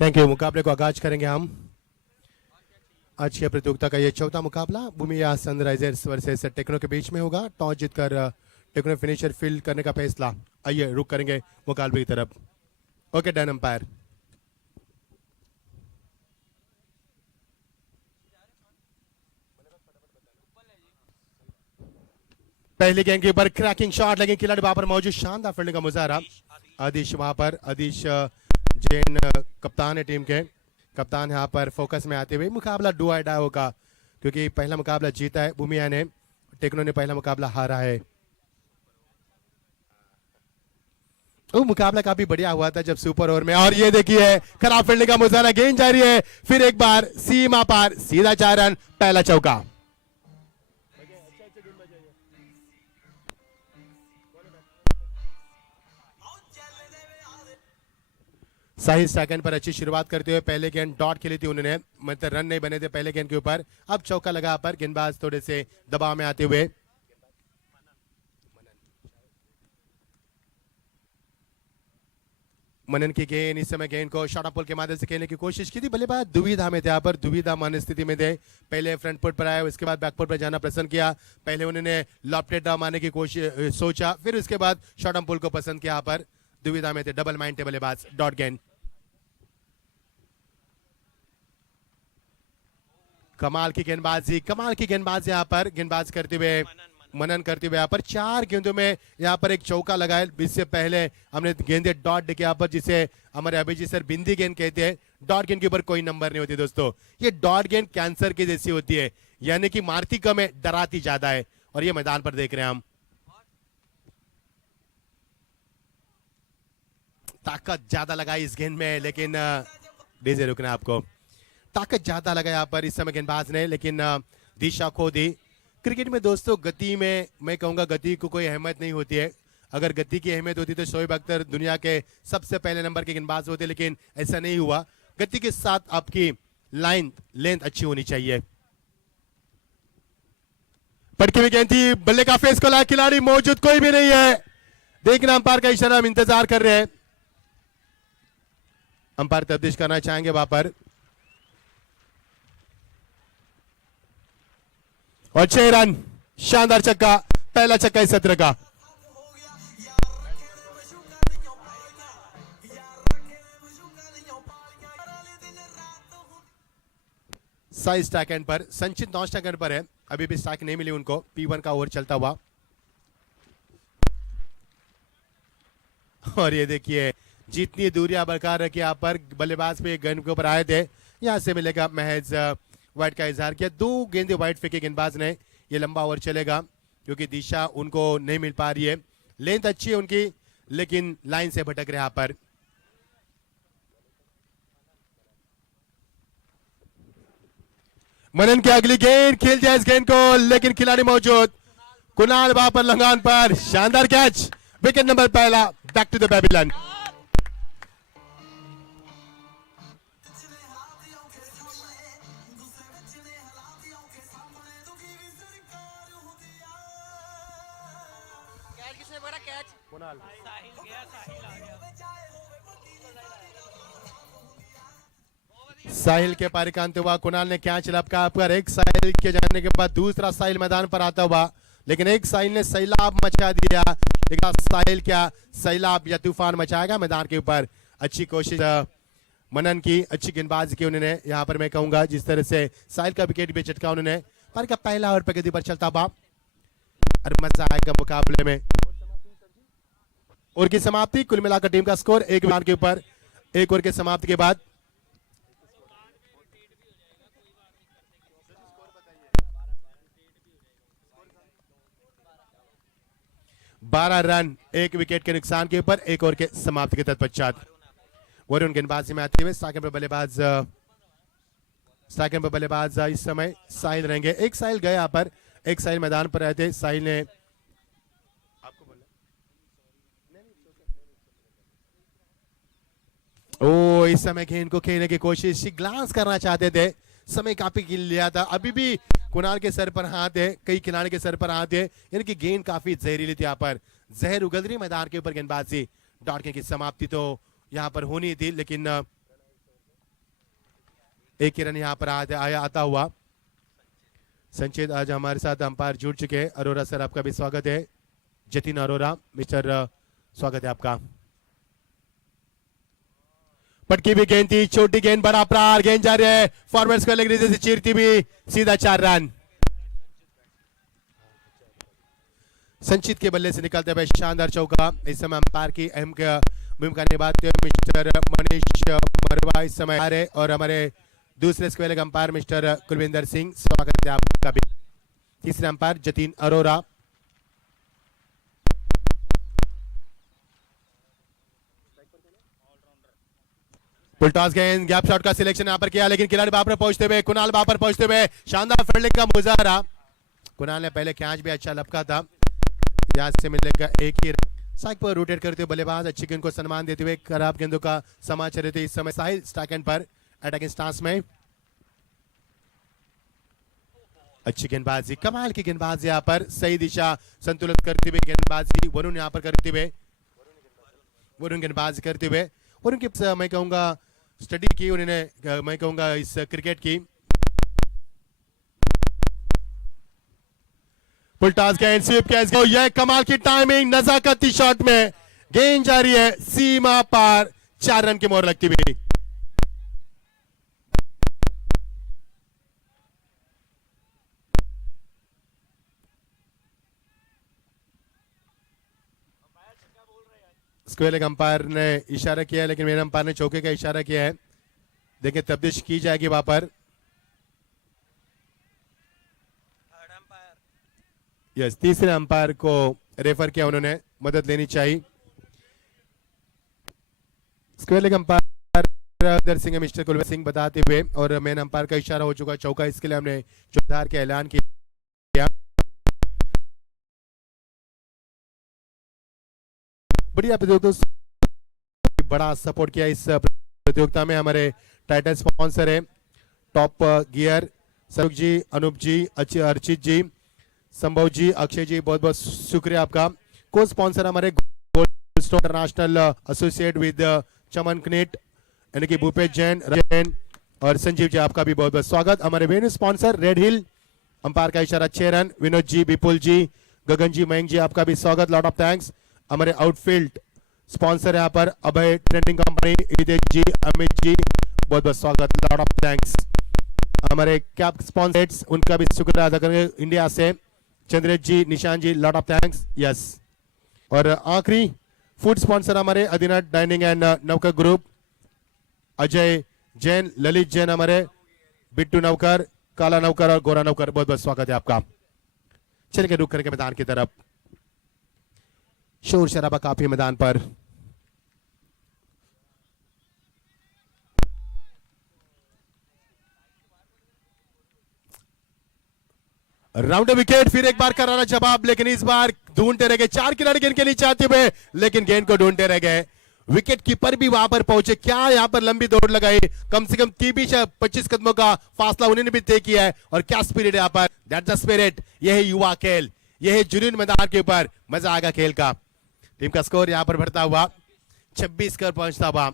Thank you. मुकाबले को आगाज करेंगे हम। आज की प्रतियोगिता का ये चौथा मुकाबला भूमिया सनराइजर्स वर्सेस टेक्नो के बीच में होगा। टॉस जीतकर टेक्नो फिनिशर फील्ड करने का फैसला। आइए रुक करेंगे मुकाबले की तरफ। Okay done umpire. पहली गेंद के ऊपर क्रैकिंग शॉट, लेकिन खिलाड़ी वहां पर मौजूद, शानदार फील्डिंग का मुजाहरा। आदिश वहां पर, आदिश जैन कप्तान है टीम के। कप्तान यहाँ पर फोकस में आते हुए मुकाबला डू और डाई होगा, क्योंकि पहला मुकाबला जीता है भूमिया ने, टेक्नो ने पहला मुकाबला हारा है। वो मुकाबला काफी बढ़िया हुआ था जब सुपर ओवर में, और ये देखिए खराब फील्डिंग का मुजाहरा, गेंद जारी है, फिर एक बार सीमा पार, सीधा 4 रन, पहला चौका। साहिल सेकंड पर अच्छी शुरुआत करते हुए पहले गेंद डॉट खेली थी उन्होंने, मतलब रन नहीं बने थे पहले गेंद के ऊपर। अब चौका लगा पर गेंदबाज थोड़े से दबाव में आते हुए। मनन की गेंद, इस समय गेंद को शॉर्ट पुल के माध्यम से खेलने की कोशिश की थी, बल्लेबाज दुविधा में थे, यहाँ पर दुविधा मान स्थिति में थे। पहले फ्रंट फुट पर आए, उसके बाद बैक फुट पर जाना पसंद किया। पहले उन्होंने लॉफ्टेड मारने की कोशिश सोचा, फिर उसके बाद शॉर्ट पुल को पसंद किया। यहाँ पर दुविधा में थे, डबल माइंड थे बल्लेबाज। डॉट गेंद, कमाल की गेंदबाजी, कमाल की गेंदबाजी यहाँ पर गेंदबाज करते हुए, मनन करते हुए यहाँ पर 4 गेंदों में यहाँ पर एक चौका लगाया। इससे पहले हमने गेंदे डॉट देखे यहाँ पर, जिसे हमारे अभिजीत सर बिंदी गेंद कहते हैं। डॉट गेंद के ऊपर कोई नंबर नहीं होती दोस्तों, ये डॉट गेंद कैंसर की जैसी होती है, यानी कि मारती कम है, डराती ज्यादा है। और ये मैदान पर देख रहे हैं हम, ताकत ज्यादा लगाई इस गेंद में, लेकिन डीजे रुकना आपको, ताकत ज्यादा लगा यहाँ पर इस समय गेंदबाज ने, लेकिन दिशा खो दी। क्रिकेट में दोस्तों गति में, मैं कहूंगा गति को कोई अहमियत नहीं होती है। अगर गति की अहमियत होती तो शोएब अख्तर दुनिया के सबसे पहले नंबर के गेंदबाज होते, लेकिन ऐसा नहीं हुआ। गति के साथ आपकी लाइन लेंथ अच्छी होनी चाहिए। पटकी हुई गेंद थी, बल्ले का फेस खोला, खिलाड़ी मौजूद कोई भी नहीं है। देखना अंपायर का इशारा, हम इंतजार कर रहे हैं। अंपायर तब्दीश करना चाहेंगे वहां पर, और 6 रन, शानदार छक्का, पहला छक्का इस सत्र का। साइज स्ट्राइक एंड पर, संचित 9 स्ट्राइक एंड पर है, अभी भी स्ट्राइक नहीं मिली उनको। P1 का ओवर चलता हुआ, और ये देखिए जितनी दूरियां बरकरार रखी यहाँ पर, बल्लेबाज पे गेंद के ऊपर आए थे, यहां से मिलेगा महज वाइट का इजहार किया। 2 गेंदे वाइट फेंके गेंदबाज ने, ये लंबा ओवर चलेगा क्योंकि दिशा उनको नहीं मिल पा रही है। लेंथ अच्छी है उनकी, लेकिन लाइन से भटक रहे यहाँ पर। मनन की अगली गेंद, खेल दिया इस गेंद को, लेकिन खिलाड़ी मौजूद, कुणाल वहां पर लंगान पर, शानदार कैच, विकेट नंबर पहला, बैक टू द बेबीलन। साहिल के पारिकांत हुआ, कुणाल ने कैच लपका कर, एक साहिल के जाने के बाद दूसरा साहिल मैदान पर आता हुआ, लेकिन एक साहिल ने सैलाब मचा दिया। लेकिन साहिल क्या सैलाब या तूफान मचाएगा मैदान के ऊपर। अच्छी कोशिश मनन की, अच्छी गेंदबाजी की उन्होंने यहाँ पर, मैं कहूंगा जिस तरह से साहिल का विकेट भी झटका उन्होंने। पर का पहला ओवर प्रगति पर चलता हुआ, और मजा आएगा मुकाबले में। ओवर की समाप्ति, कुल मिलाकर टीम का स्कोर 1 विकेट के ऊपर। 1 ओवर के समाप्ति के बाद 12 रन 1 विकेट के नुकसान के ऊपर, 1 ओवर के समाप्ति के तत्पश्चात। वरुण गेंदबाजी में आते हुए सेकंड पर बल्लेबाज इस समय साहिल रहेंगे। एक साहिल गए यहाँ पर, एक साहिल मैदान पर रहते, साहिल ने आपको बोला, ओ इस समय गेंद को खेलने की कोशिश, ग्लांस करना चाहते थे, समय काफी गिन लिया था। अभी भी कुणाल के सर पर हाथ है, कई खिलाड़ी के सर पर हाथ है, यानी कि गेंद काफी जहरीली थी। यहाँ पर जहर उगल रही मैदान के ऊपर गेंदबाजी। डॉट की समाप्ति तो यहाँ पर होनी थी, लेकिन एक ही रन यहाँ पर आया आता हुआ। संचित आज हमारे साथ अंपायर जुड़ चुके हैं। अरोरा सर आपका भी स्वागत है। जतिन अरोरा मिस्टर स्वागत है आपका। पटकी भी गेंद थी, छोटी गेंद बड़ा प्रहार, गेंद जा रही है फॉरवर्ड स्क्वायर लेग से चीरती भी सीधा 4 रन। संचित के बल्ले से निकलते हुए शानदार चौका। इस समय अंपायर की अहम भूमिका निभाते हुए मिस्टर मनीष मरवा इस समय आ रहे और हमारे दूसरे square leg umpire mister Kulvinder Singh स्वागत है आपका भी। तीसरे umpire Jatin Arora. Full toss गेंद, गैप शॉट का सिलेक्शन यहां पर किया लेकिन खिलाड़ी वहां पर पहुंचते हुए कुणाल वहां पर पहुंचते हुए शानदार फील्डिंग का मुजाहरा। कुणाल ने पहले कैच भी अच्छा लपका था। यहां से मिलेगा एक ही साइक पर रोटेट करते हुए बल्लेबाज अच्छी गेंद को सम्मान देते हुए खराब गेंदों का समाचार देते इस समय साहिल स्ट्राइक एंड पर अटैकिंग स्टांस में। अच्छी गेंदबाजी, कमाल की गेंदबाजी यहां पर सही दिशा संतुलित करते हुए गेंदबाजी वरुण यहां पर करते हुए वरुण गेंदबाजी करते हुए वरुण की मैं कहूंगा स्टडी की उन्होंने, मैं कहूंगा इस क्रिकेट की। फुल टॉस गेंद, स्वीप कैच, यह कमाल की टाइमिंग नजाकती शॉट में गेंद जा रही है सीमा पार, 4 रन की मोहर लगती हुई। स्क्वायर लेग अंपायर ने इशारा किया है लेकिन मेरे अंपायर ने चौके का इशारा किया है। देखिए तब्दीश की जाएगी वहां पर। यस, तीसरे अंपायर को रेफर किया उन्होंने, मदद लेनी चाहिए। Square leg umpire Singh mister Kulwant Singh बताते हुए और मेन अंपायर का इशारा हो चुका चौका, इसके लिए हमने चौधार का ऐलान किया। बढ़िया प्रतियोगिता, बड़ा सपोर्ट किया इस प्रतियोगिता में। हमारे टाइटल स्पॉन्सर है टॉप गियर, सरुख जी, अनूप जी, अर्चित जी, संभव जी, अक्षय जी, बहुत बहुत शुक्रिया आपका। को स्पॉन्सर हमारे gold stone international associate with Chaman Kinnaird यानी कि भूपेश जैन और संजीव जी, आपका भी बहुत बहुत स्वागत। हमारे वेन्यू स्पॉन्सर रेड हिल, अंपायर का इशारा 6 रन, विनोद जी, विपुल जी, गगन जी, मयंक जी, आपका भी स्वागत, लॉट ऑफ थैंक्स। हमारे आउटफील्ड स्पॉन्सर यहाँ पर अभय ट्रेडिंग कंपनी, हितेश जी, अमित जी, बहुत बहुत स्वागत, लॉट ऑफ थैंक्स। हमारे कैप स्पॉन्सर्स, उनका भी शुक्रिया अदा करेंगे इंडिया से, Chandresh ji, Nishan ji, lot of thanks. Yes, और आखिरी फूड स्पॉन्सर हमारे Adinath dining and Navkar group, Ajay Jain, Lalit Jain, हमारे बिट्टू नवकर, काला नवकर और गोरा नवकर, बहुत बहुत स्वागत है आपका। चलिए रुक करके मैदान की तरफ। शोर शराबा काफी मैदान पर। राउंड विकेट, फिर एक बार करारा जवाब, लेकिन इस बार ढूंढते रह गए 4 खिलाड़ी गेंद के नीचे आते हुए, लेकिन गेंद को ढूंढते रह गए। विकेट कीपर भी वहां पर पहुंचे, क्या यहां पर लंबी दौड़ लगाई, कम से कम 30-25 कदमों का फासला उन्होंने भी तय किया है। और क्या स्पिरिट है यहाँ पर, दैट्स द स्पिरिट। यह है युवा खेल, यह है जुनून मैदान के ऊपर, मजा आएगा खेल का। टीम का स्कोर यहां पर बढ़ता हुआ 26 कर पहुंचता हुआ।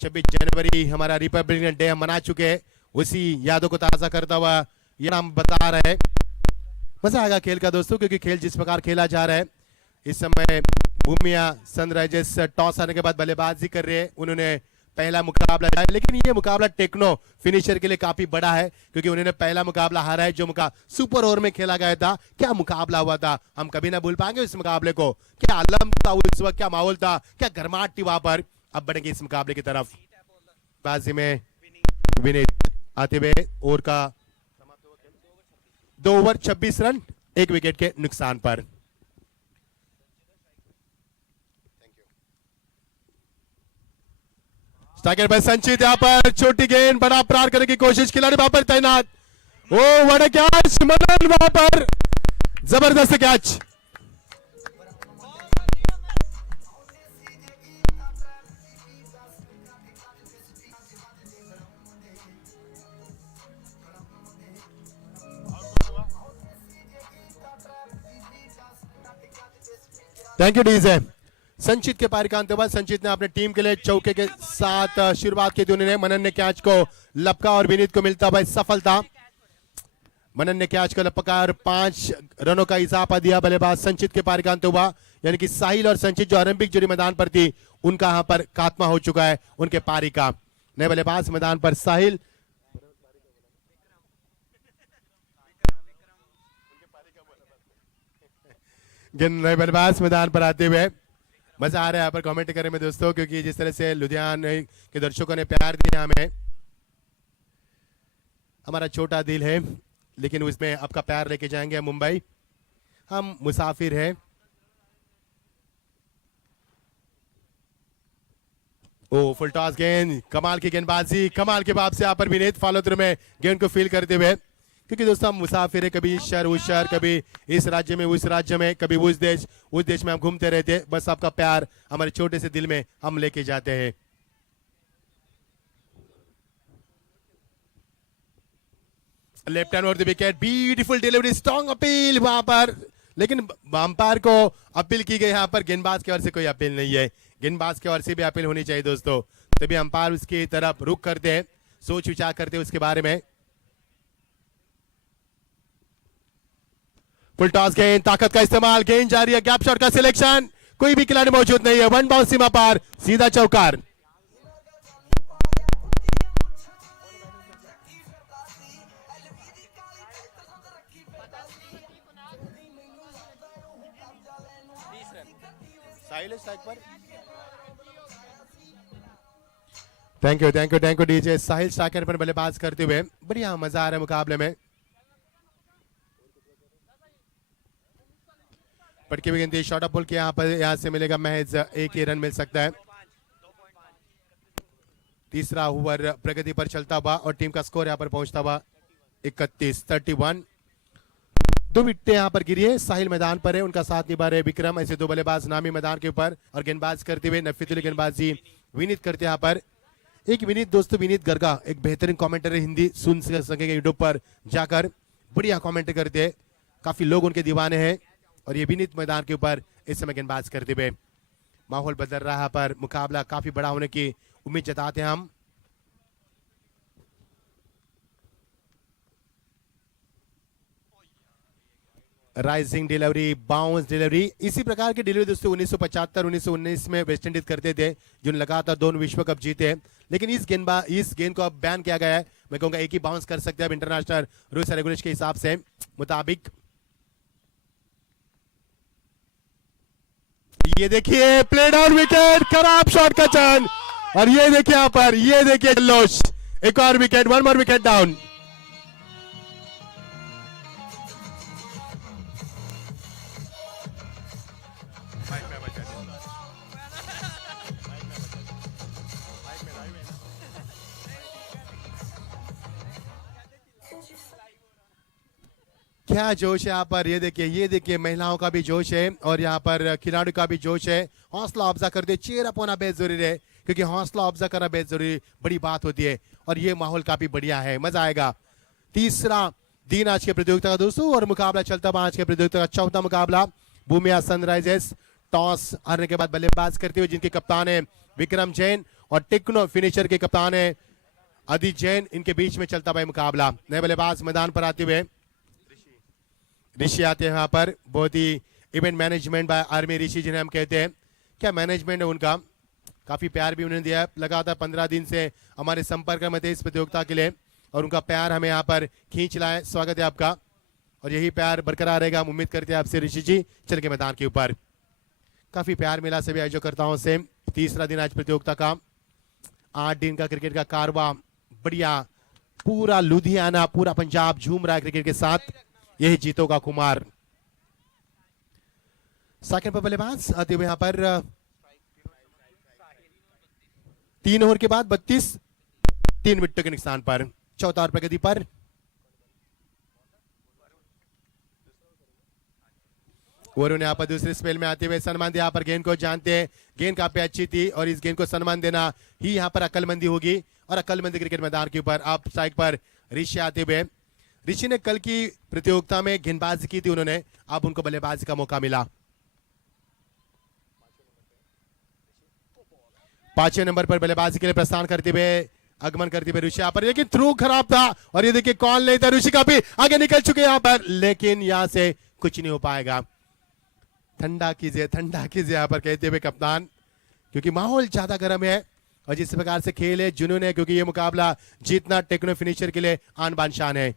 26 जनवरी हमारा रिपब्लिक डे हम मना चुके हैं, उसी यादों को ताजा करता हुआ ये नाम बता रहे हैं। मजा आएगा खेल का दोस्तों, क्योंकि खेल जिस प्रकार खेला जा रहा है इस समय। भूमिया सनराइजर्स टॉस आने के बाद बल्लेबाजी कर रहे हैं, उन्होंने पहला मुकाबला है, लेकिन ये मुकाबला टेक्नो फिनिशर के लिए काफी बड़ा है, क्योंकि उन्होंने पहला मुकाबला हारा है जो सुपर ओवर में खेला गया था। क्या मुकाबला हुआ था, हम कभी ना भूल पाएंगे इस मुकाबले को। क्या आलम था उस वक्त, क्या माहौल था, क्या गर्माहट थी वहां पर। अब बढ़ेंगे इस मुकाबले की तरफ। बाजी में विनीत आते हुए ओवर का 2 ओवर 26 रन 1 विकेट के नुकसान पर। स्ट्राइकर पर संचित, यहां पर छोटी गेंद, बड़ा प्रहार करने की कोशिश, खिलाड़ी वहां पर तैनात। ओ बड़ा कैच, मनन वहां पर जबरदस्त कैच। Thank you DJ. संचित के पारी का अंत हुआ। संचित ने अपने टीम के लिए चौके के साथ शुरुआत की थी। उन्होंने मनन ने कैच को लपका और विनीत को मिलता हुआ सफलता। मनन ने कैच को लपका और 5 रनों का इजाफा दिया। बल्लेबाज संचित के पारी का अंत हुआ, यानी कि साहिल और संचित जो ओलंपिक जोड़ी मैदान पर थी उनका यहां पर खात्मा हो चुका है उनके पारी का। नए बल्लेबाज मैदान पर साहिल, नए बल्लेबाज मैदान पर आते हुए मजा आ रहा है यहाँ पर कमेंट करने में दोस्तों, क्योंकि जिस तरह से लुधियाना के दर्शकों ने प्यार दिया हमें, हमारा छोटा दिल है लेकिन उसमें आपका प्यार लेके जाएंगे मुंबई, हम मुसाफिर हैं। ओ फुल टॉस गेंद, कमाल की गेंदबाजी, कमाल के बाप से यहाँ पर विनीत फॉलो थ्रू में गेंद को फील करते हुए, क्योंकि दोस्तों हम मुसाफिर है, कभी इस शहर उस शहर, कभी इस राज्य में उस राज्य में, कभी उस देश में हम घूमते रहते, बस आपका प्यार हमारे छोटे से दिल में हम लेके जाते हैं। Left hand over the wicket, beautiful delivery, strong appeal वहां पर, लेकिन अंपायर को अपील की गई, यहाँ पर गेंदबाज की ओर से कोई अपील नहीं है। गेंदबाज की ओर से भी अपील होनी चाहिए दोस्तों, तभी अंपायर उसकी तरफ रुख करते हैं, सोच विचार करते हैं उसके बारे में। फुल टॉस गेंद, ताकत का इस्तेमाल, गेंद जारी है, गैप शॉट का सिलेक्शन, कोई भी खिलाड़ी मौजूद नहीं है, वन बाउंस सीमा पार, सीधा चौकार। Thank you DJ. Sahil striker पर बल्लेबाज करते हुए बढ़िया मजा आ रहा है मुकाबले में। पटकी हुई गेंद, शॉर्ट अप पुल के यहाँ से मिलेगा महज 1 ही रन मिल सकता है। तीसरा ओवर प्रगति पर चलता हुआ और टीम का स्कोर यहाँ पर पहुंचता हुआ 31-31। 2 विकेट यहाँ पर गिरी है, साहिल मैदान पर है, उनका साथ निभा रहे विक्रम, ऐसे 2 बल्लेबाज नामी मैदान के ऊपर और गेंदबाज करते हुए नफीतुल गेंदबाजी विनीत करते यहाँ पर। एक विनीत दोस्तों, विनीत गर्गा एक बेहतरीन कमेंटर है, हिंदी सुन सकेंगे यूट्यूब पर जाकर, बढ़िया कमेंट करते हैं, काफी लोग उनके दीवाने हैं। और ये विनीत मैदान के ऊपर इस समय गेंदबाज करते हुए, माहौल बदल रहा पर मुकाबला काफी बड़ा होने की उम्मीद जताते हैं हम। राइजिंग डिलीवरी, बाउंस डिलीवरी, इसी प्रकार की डिलीवरी दोस्तों 1975-1919 में वेस्ट इंडीज करते थे, जो लगातार 2 विश्व कप जीते। लेकिन इस गेंद को अब बैन किया गया है। मैं कहूंगा एक ही बाउंस कर सकते हैं अब इंटरनेशनल रूल्स एंड रेगुलेशन के हिसाब से मुताबिक। ये देखिए प्ले डाउन विकेट, खराब शॉट का चांस, और ये देखिए यहां पर, ये देखिए लोश, एक और विकेट, 1 मोर विकेट डाउन। क्या जोश है यहाँ पर, ये देखिए महिलाओं का भी जोश है और यहाँ पर खिलाड़ियों का भी जोश है। हौसला अफजा कर दे, चेयर अप होना बेहद जरूरी है, क्योंकि हौसला अफजा करना बेहद जरूरी बड़ी बात होती है। और ये माहौल काफी बढ़िया है, मजा आएगा। तीसरा दिन आज के प्रतियोगिता का दोस्तों, और मुकाबला चलता हुआ आज के प्रतियोगिता का चौथा मुकाबला। भूमिया सनराइजर्स टॉस हारने के बाद बल्लेबाज करते हुए, जिनके कप्तान है विक्रम जैन और टेक्नो फिनिशर के कप्तान है आदित्य जैन, इनके बीच में चलता हुआ मुकाबला। नए बल्लेबाज मैदान पर आते हुए ऋषि आते हैं यहाँ पर, बहुत ही इवेंट मैनेजमेंट बाय आर्मी ऋषि जिन्हें हम कहते हैं। क्या मैनेजमेंट है उनका, काफी प्यार भी उन्होंने दिया है, लगातार 15 दिन से हमारे संपर्क में थे इस प्रतियोगिता के लिए, और उनका प्यार हमें यहाँ पर खींच लाए। स्वागत है आपका, और यही प्यार बरकरार रहेगा, हम उम्मीद करते हैं आपसे ऋषि जी। चल के मैदान के ऊपर काफी प्यार मिला सभी आयोजकर्ताओं से। तीसरा दिन आज प्रतियोगिता का, 8 दिन का क्रिकेट का कारवा बढ़िया, पूरा लुधियाना पूरा पंजाब झूम रहा है क्रिकेट के साथ, यही जीतों का कुमार। सेकंड पर बल्लेबाज आते हुए यहां पर 3 ओवर के बाद 32, 3 विकेटों के नुकसान पर। चौथा ओवर प्रगति पर, वरुण यहाँ पर दूसरे स्पेल में आते हुए सम्मान दिया, यहाँ पर गेंद को जानते हैं, गेंद काफी अच्छी थी और इस गेंद को सम्मान देना ही यहाँ पर अक्लमंदी होगी, और अक्लमंदी क्रिकेट मैदान के ऊपर। आप स्ट्राइक पर ऋषि आते हुए, ऋषि ने कल की प्रतियोगिता में गेंदबाजी की थी उन्होंने, अब उनको बल्लेबाजी का मौका मिला। 5वें नंबर पर बल्लेबाजी के लिए प्रस्थान करते हुए आगमन करते हुए ऋषि यहाँ पर, लेकिन थ्रू खराब था और ये देखिए कॉल नहीं था, ऋषि का भी आगे निकल चुके यहाँ पर, लेकिन यहाँ से कुछ नहीं हो पाएगा। ठंडा कीजिए यहाँ पर कहते हुए कप्तान, क्योंकि माहौल ज्यादा गर्म है और जिस प्रकार से खेल है जुनून है, क्योंकि ये मुकाबला जीतना टेक्नो फिनिशर के लिए आन बान शान है।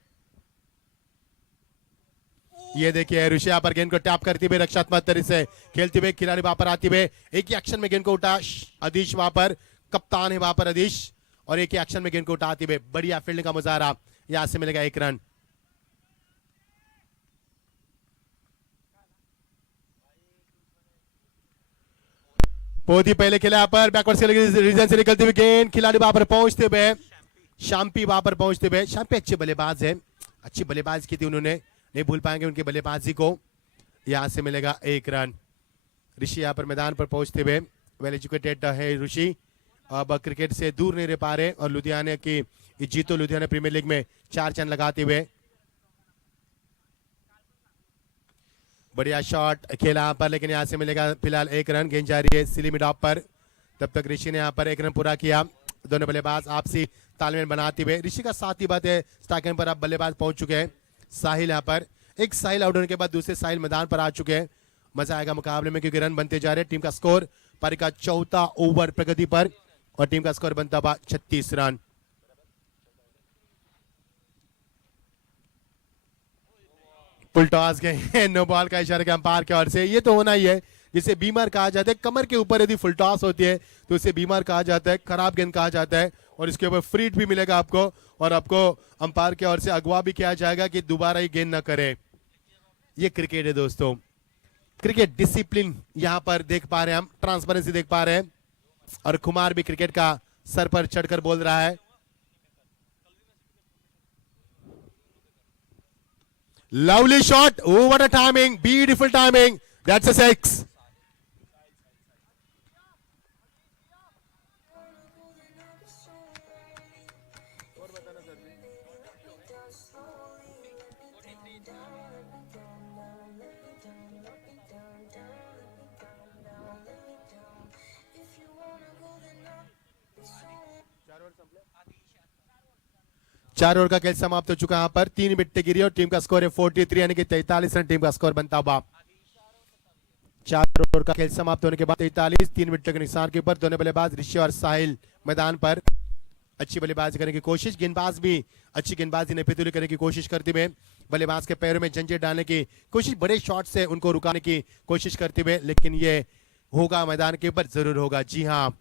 ये देखिए ऋषि यहाँ पर गेंद को टैप करते हुए रक्षात्मक तरीके से खेलते हुए खिलाड़ी वहां पर आते हुए एक ही एक्शन में गेंद को उठा, अधीश वहां पर कप्तान है वहां पर अधीश, और एक ही एक्शन में गेंद को उठाते हुए बढ़िया फील्डिंग का मुजाहरा, यहां से मिलेगा 1 रन। बहुत ही पहले खेला यहाँ पर बैकवर्ड रीजन से निकलते हुए गेंद खिलाड़ी वहां पर पहुंचते हुए शाम्पी वहां पर पहुंचते हुए, शाम्पी अच्छे बल्लेबाज है, अच्छी बल्लेबाजी की थी उन्होंने, नहीं भूल पाएंगे उनकी बल्लेबाजी को, यहां से मिलेगा 1 रन। ऋषि यहाँ पर मैदान पर पहुंचते हुए वेल एजुकेटेड है ऋषि, अब क्रिकेट से दूर नहीं रह पा रहे और लुधियाना की जीतो लुधियाना प्रीमियर लीग में 4 रन लगाते हुए बढ़िया शॉट खेला यहाँ पर, लेकिन यहाँ से मिलेगा फिलहाल 1 रन। गेंद जा रही है सिली मिड ऑफ पर, तब तक ऋषि ने यहाँ पर 1 रन पूरा किया। दोनों बल्लेबाज आपसी तालमेल बनाते हुए, ऋषि का साथ ही बात है स्टार्टिंग पर अब बल्लेबाज पहुंच चुके हैं। साहिल यहाँ पर, एक साहिल आउट होने के बाद दूसरे साहिल मैदान पर आ चुके हैं। मजा आएगा मुकाबले में क्योंकि रन बनते जा रहे हैं। टीम का स्कोर पारी का 4था ओवर प्रगति पर और टीम का स्कोर बनता हुआ 36 रन। फुल टॉस गए, नो बॉल का इशारा अंपायर की ओर से, ये तो होना ही है, जिसे बीमार कहा जाता है। कमर के ऊपर यदि फुल टॉस होती है तो इसे बीमार कहा जाता है, खराब गेंद कहा जाता है, और इसके ऊपर फ्री हिट भी मिलेगा आपको, और आपको अंपायर की ओर से अगवा भी किया जाएगा कि दोबारा ये गेंद न करे। ये क्रिकेट है दोस्तों, क्रिकेट डिसिप्लिन यहां पर देख पा रहे हैं हम, ट्रांसपेरेंसी देख पा रहे हैं, और कुमार भी क्रिकेट का सर पर चढ़कर बोल रहा है। Lovely shot, oh what a timing, beautiful timing, that's a 6। चार ओवर का खेल समाप्त हो चुका है यहाँ पर, 3 विकेट गिरी और टीम का स्कोर है 43 यानी कि 43 रन टीम का स्कोर बनता हुआ। 4 ओवर का खेल समाप्त होने के बाद 43, 3 विकेट के नुकसान के ऊपर दोनों बल्लेबाज ऋषि और साहिल मैदान पर अच्छी बल्लेबाजी करने की कोशिश, गेंदबाज भी अच्छी गेंदबाजी नफीतुली करने की कोशिश करते हुए बल्लेबाज के पैरों में जंजीर डालने की कोशिश, बड़े शॉट से उनको रुकाने की कोशिश करते हुए, लेकिन ये होगा मैदान के ऊपर जरूर होगा। जी हाँ,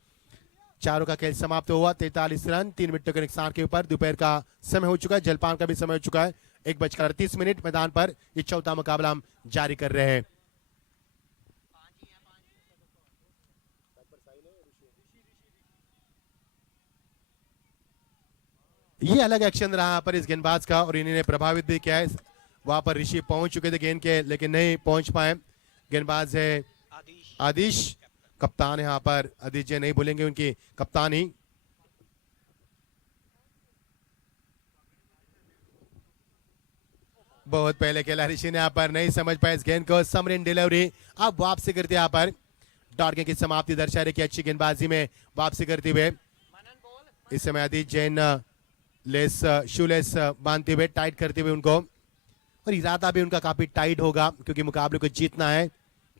चारों का खेल समाप्त हुआ, 43 रन 3 विकेटों के नुकसान के ऊपर। दोपहर का समय हो चुका है, जलपान का भी समय हो चुका है। 1:38 मैदान पर ये चौथा मुकाबला हम जारी कर रहे हैं। ये अलग एक्शन रहा यहाँ पर इस गेंदबाज का और इन्होंने प्रभावित भी किया है। वहां पर ऋषि पहुंच चुके थे गेंद के, लेकिन नहीं पहुंच पाए। गेंदबाज है आदिश, कप्तान है यहाँ पर आदिश जी, नहीं भूलेंगे उनकी कप्तानी। बहुत पहले खेला ऋषि ने यहाँ पर, नहीं समझ पाए इस गेंद को, समरिन डिलीवरी अब वापसी करते यहाँ पर। डॉट गेंद की समाप्ति दर्शा रही कि अच्छी गेंदबाजी में वापसी करते हुए इस समय आदिश जैन लेस शूलेस बांधते हुए टाइट करते हुए उनको, और इरादा भी उनका काफी टाइट होगा क्योंकि मुकाबले को जीतना है।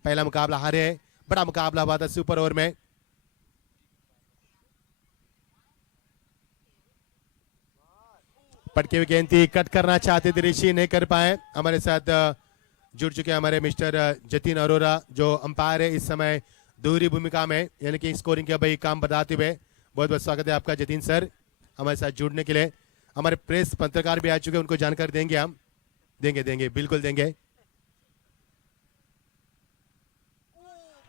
पहला मुकाबला हारे है, बड़ा मुकाबला हुआ था सुपर ओवर में। पटके हुई गेंद थी, कट करना चाहते थे ऋषि, नहीं कर पाए। हमारे साथ जुड़ चुके हमारे मिस्टर जतिन अरोरा जो अंपायर है इस समय दोहरी भूमिका में, यानी कि स्कोरिंग के भाई काम बताते हुए। बहुत बहुत स्वागत है आपका जतिन सर हमारे साथ जुड़ने के लिए। हमारे प्रेस पत्रकार भी आ चुके हैं, उनको जानकारी देंगे हम, देंगे बिल्कुल देंगे।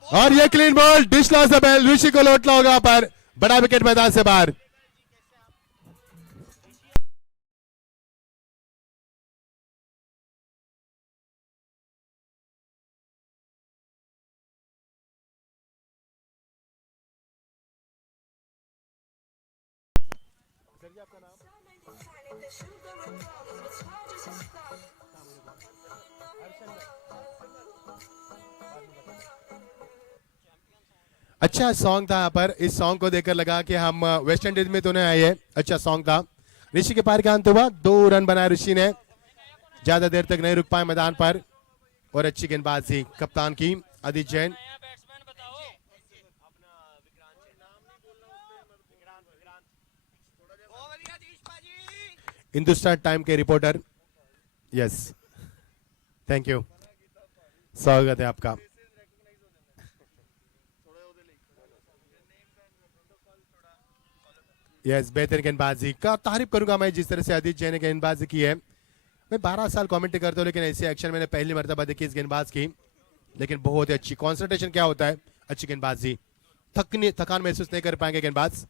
और ये क्लीन बॉल, डिश लॉस द बेल, ऋषि को लौटना होगा पर बड़ा विकेट मैदान से बाहर। अच्छा सॉन्ग था यहाँ पर। इस सॉन्ग को देखकर लगा कि हम वेस्ट इंडीज में तो नहीं आए हैं। अच्छा सॉन्ग था। ऋषि के पार का अंत हुआ, 2 रन बनाए ऋषि ने, ज्यादा देर तक नहीं रुक पाए मैदान पर। और अच्छी गेंदबाजी कप्तान की आदित्य जैन। हिंदुस्तान टाइम के रिपोर्टर, यस थैंक यू, स्वागत है आपका। यस बेहतर गेंदबाजी का तारीफ करूंगा मैं जिस तरह से आदित्य जैन ने गेंदबाजी की है। मैं 12 साल कमेंट्री करता हूँ लेकिन ऐसे एक्शन मैंने पहली मर्तबा देखी इस गेंदबाज की। लेकिन बहुत ही अच्छी कंसंट्रेशन क्या होता है, अच्छी गेंदबाजी, थकान महसूस नहीं कर पाएंगे गेंदबाज।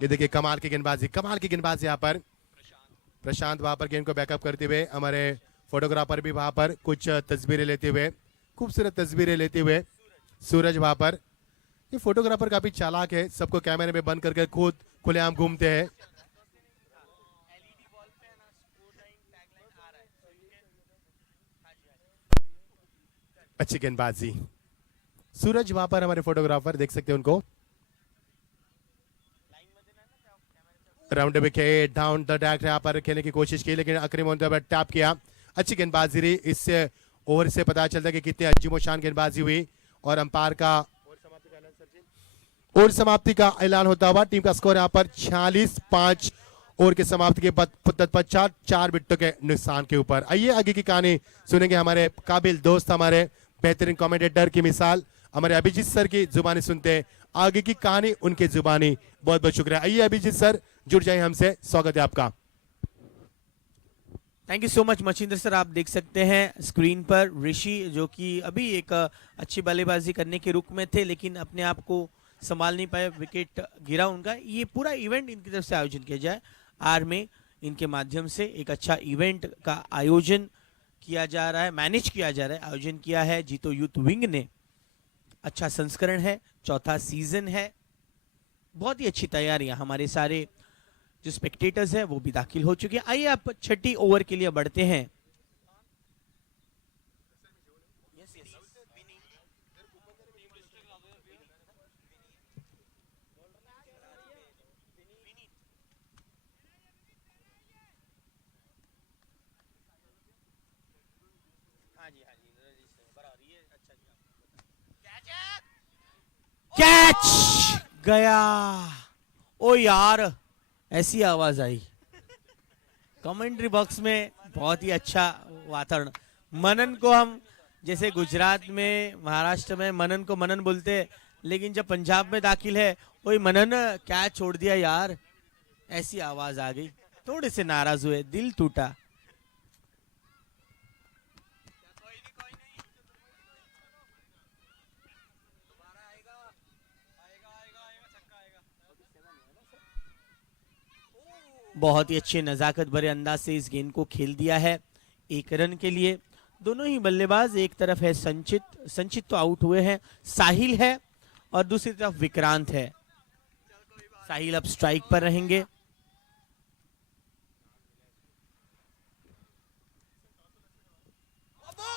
ये देखिए कमाल की गेंदबाजी, कमाल की गेंदबाजी यहाँ पर। प्रशांत वहां पर गेंद को बैकअप करते हुए, हमारे फोटोग्राफर भी वहां पर कुछ तस्वीरें लेते हुए, खूबसूरत तस्वीरें लेते हुए। सूरज वहां पर, ये फोटोग्राफर काफी चालाक है, सबको कैमरे में बंद करके खुद खुलेआम घूमते हैं। अच्छी गेंदबाजी, सूरज वहां पर हमारे फोटोग्राफर देख सकते हैं उनको। Round wicket down the deck यहाँ पर खेलने की कोशिश की लेकिन अकरम टैप किया। अच्छी गेंदबाजी रही, इससे ओवर से पता चलता है कि कितनी अजीबो शान गेंदबाजी हुई। और अंपायर का और समाप्ति का ऐलान होता हुआ। टीम का स्कोर यहाँ पर 46-5 ओवर के समाप्ति के पश्चात 4 विकेटों के नुकसान के ऊपर। आइए आगे की कहानी सुनेंगे हमारे काबिल दोस्त, हमारे बेहतरीन कमेंटेटर की मिसाल हमारे अभिजीत सर की जुबानी सुनते हैं आगे की कहानी उनकी जुबानी। बहुत बहुत शुक्रिया। आइए अभिजीत सर जुड़ जाए हमसे, स्वागत है आपका। Thank you so much Machindar sir. आप देख सकते हैं स्क्रीन पर ऋषि जो कि अभी एक अच्छी बल्लेबाजी करने के रुख में थे लेकिन अपने आप को संभाल नहीं पाए, विकेट गिरा उनका। ये पूरा इवेंट इनकी तरफ से आयोजन किया जाए, आर में इनके माध्यम से एक अच्छा इवेंट का आयोजन किया जा रहा है, मैनेज किया जा रहा है, आयोजन किया है जीतो यूथ विंग ने। अच्छा संस्करण है, 4था सीजन है, बहुत ही अच्छी तैयारियां। हमारे सारे जो स्पेक्टेटर्स हैं वो भी दाखिल हो चुके हैं। आइए आप 6ठी ओवर के लिए बढ़ते हैं। कैच गया। ओ यार, ऐसी आवाज आई कमेंट्री बॉक्स में, बहुत ही अच्छा वातावरण। मनन को हम जैसे गुजरात में महाराष्ट्र में मनन को मनन बोलते, लेकिन जब पंजाब में दाखिल है वही मनन क्या छोड़ दिया यार, ऐसी आवाज आ गई। थोड़े से नाराज हुए, दिल टूटा। बहुत ही अच्छे नजाकत भरे अंदाज से इस गेंद को खेल दिया है 1 रन के लिए। दोनों ही बल्लेबाज, एक तरफ है संचित तो आउट हुए हैं, साहिल है और दूसरी तरफ विक्रांत है। साहिल अब स्ट्राइक पर रहेंगे।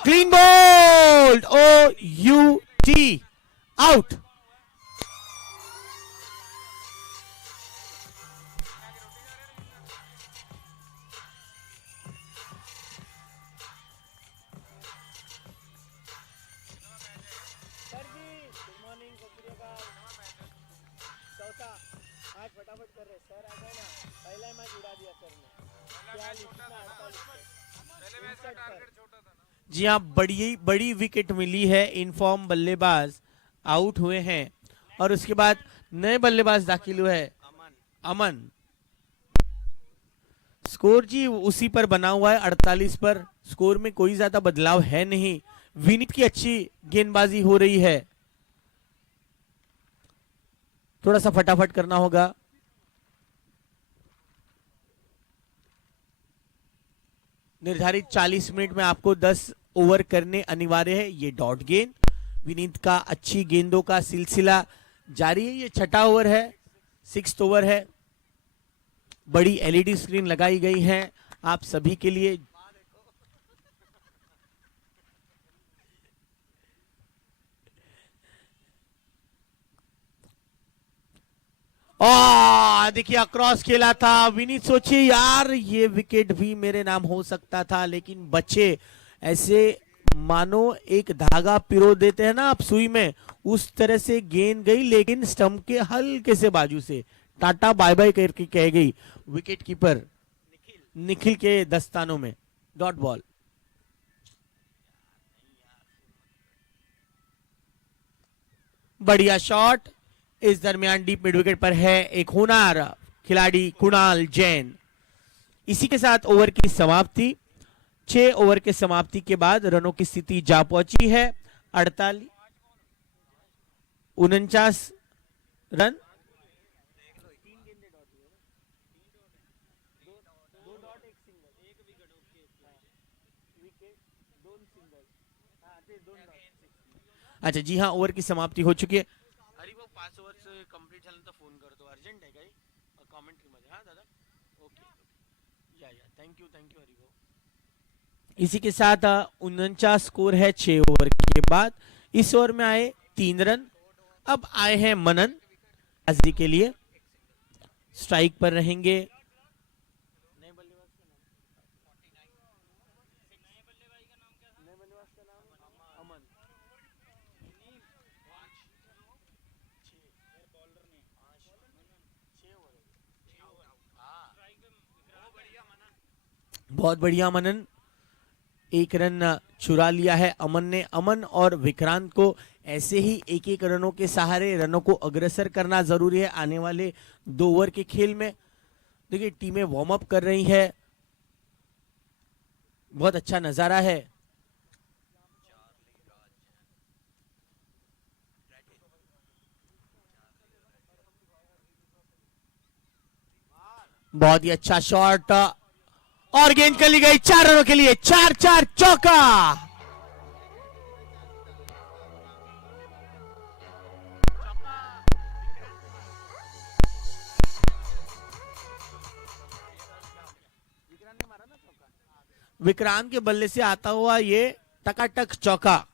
Clean bowled, OUT, out. जी हाँ, बड़ी विकेट मिली है। इनफॉर्म बल्लेबाज आउट हुए हैं और उसके बाद नए बल्लेबाज दाखिल हुए हैं, अमन। स्कोर जी उसी पर बना हुआ है, 48 पर। स्कोर में कोई ज्यादा बदलाव है नहीं। विनीत की अच्छी गेंदबाजी हो रही है, थोड़ा सा फटाफट करना होगा। निर्धारित 40 मिनट में आपको 10 ओवर करने अनिवार्य है। ये डॉट गेंद, विनीत का अच्छी गेंदों का सिलसिला जारी है। ये 6ठा ओवर है, 6th ओवर है। बड़ी एलईडी स्क्रीन लगाई गई है आप सभी के लिए। देखिए अक्रॉस खेला था, विनीत सोचे यार ये विकेट भी मेरे नाम हो सकता था, लेकिन बचे ऐसे मानो एक धागा पिरो देते हैं ना आप सुई में, उस तरह से गेंद गई, लेकिन स्टंप के हल्के से बाजू से टाटा बाय बाय करके कह गई विकेट कीपर निखिल के दस्तानों में। Dot ball. बढ़िया शॉट, इस दरमियान डीप मिड विकेट पर है एक होनहार खिलाड़ी कुणाल जैन। इसी के साथ ओवर की समाप्ति। 6 ओवर के समाप्ति के बाद रनों की स्थिति जा पहुंची है 49 रन। अच्छा जी हाँ, ओवर की समाप्ति हो चुकी है। अरे वो 5 ओवर से कंप्लीट झाल्यानंतर फोन करतो, अर्जंट आहे काही कमेंट्री मध्ये। हाँ दादा, ओके या थैंक यू हरिभाऊ। इसी के साथ 49 स्कोर है 6 ओवर के बाद। इस ओवर में आए 3 रन। अब आए हैं मनन बाजी के लिए, स्ट्राइक पर रहेंगे। बहुत बढ़िया मनन, 1 रन चुरा लिया है अमन ने। अमन और विक्रांत को ऐसे ही एक एक रनों के सहारे रनों को अग्रसर करना जरूरी है आने वाले 2 ओवर के खेल में। देखिए टीमें वार्म अप कर रही है, बहुत अच्छा नजारा है। बहुत ही अच्छा शॉट और गेंद चली गई 4 रनों के लिए। 4-4 चौका। विक्रांत के बल्ले से आता हुआ ये टकाटक चौका।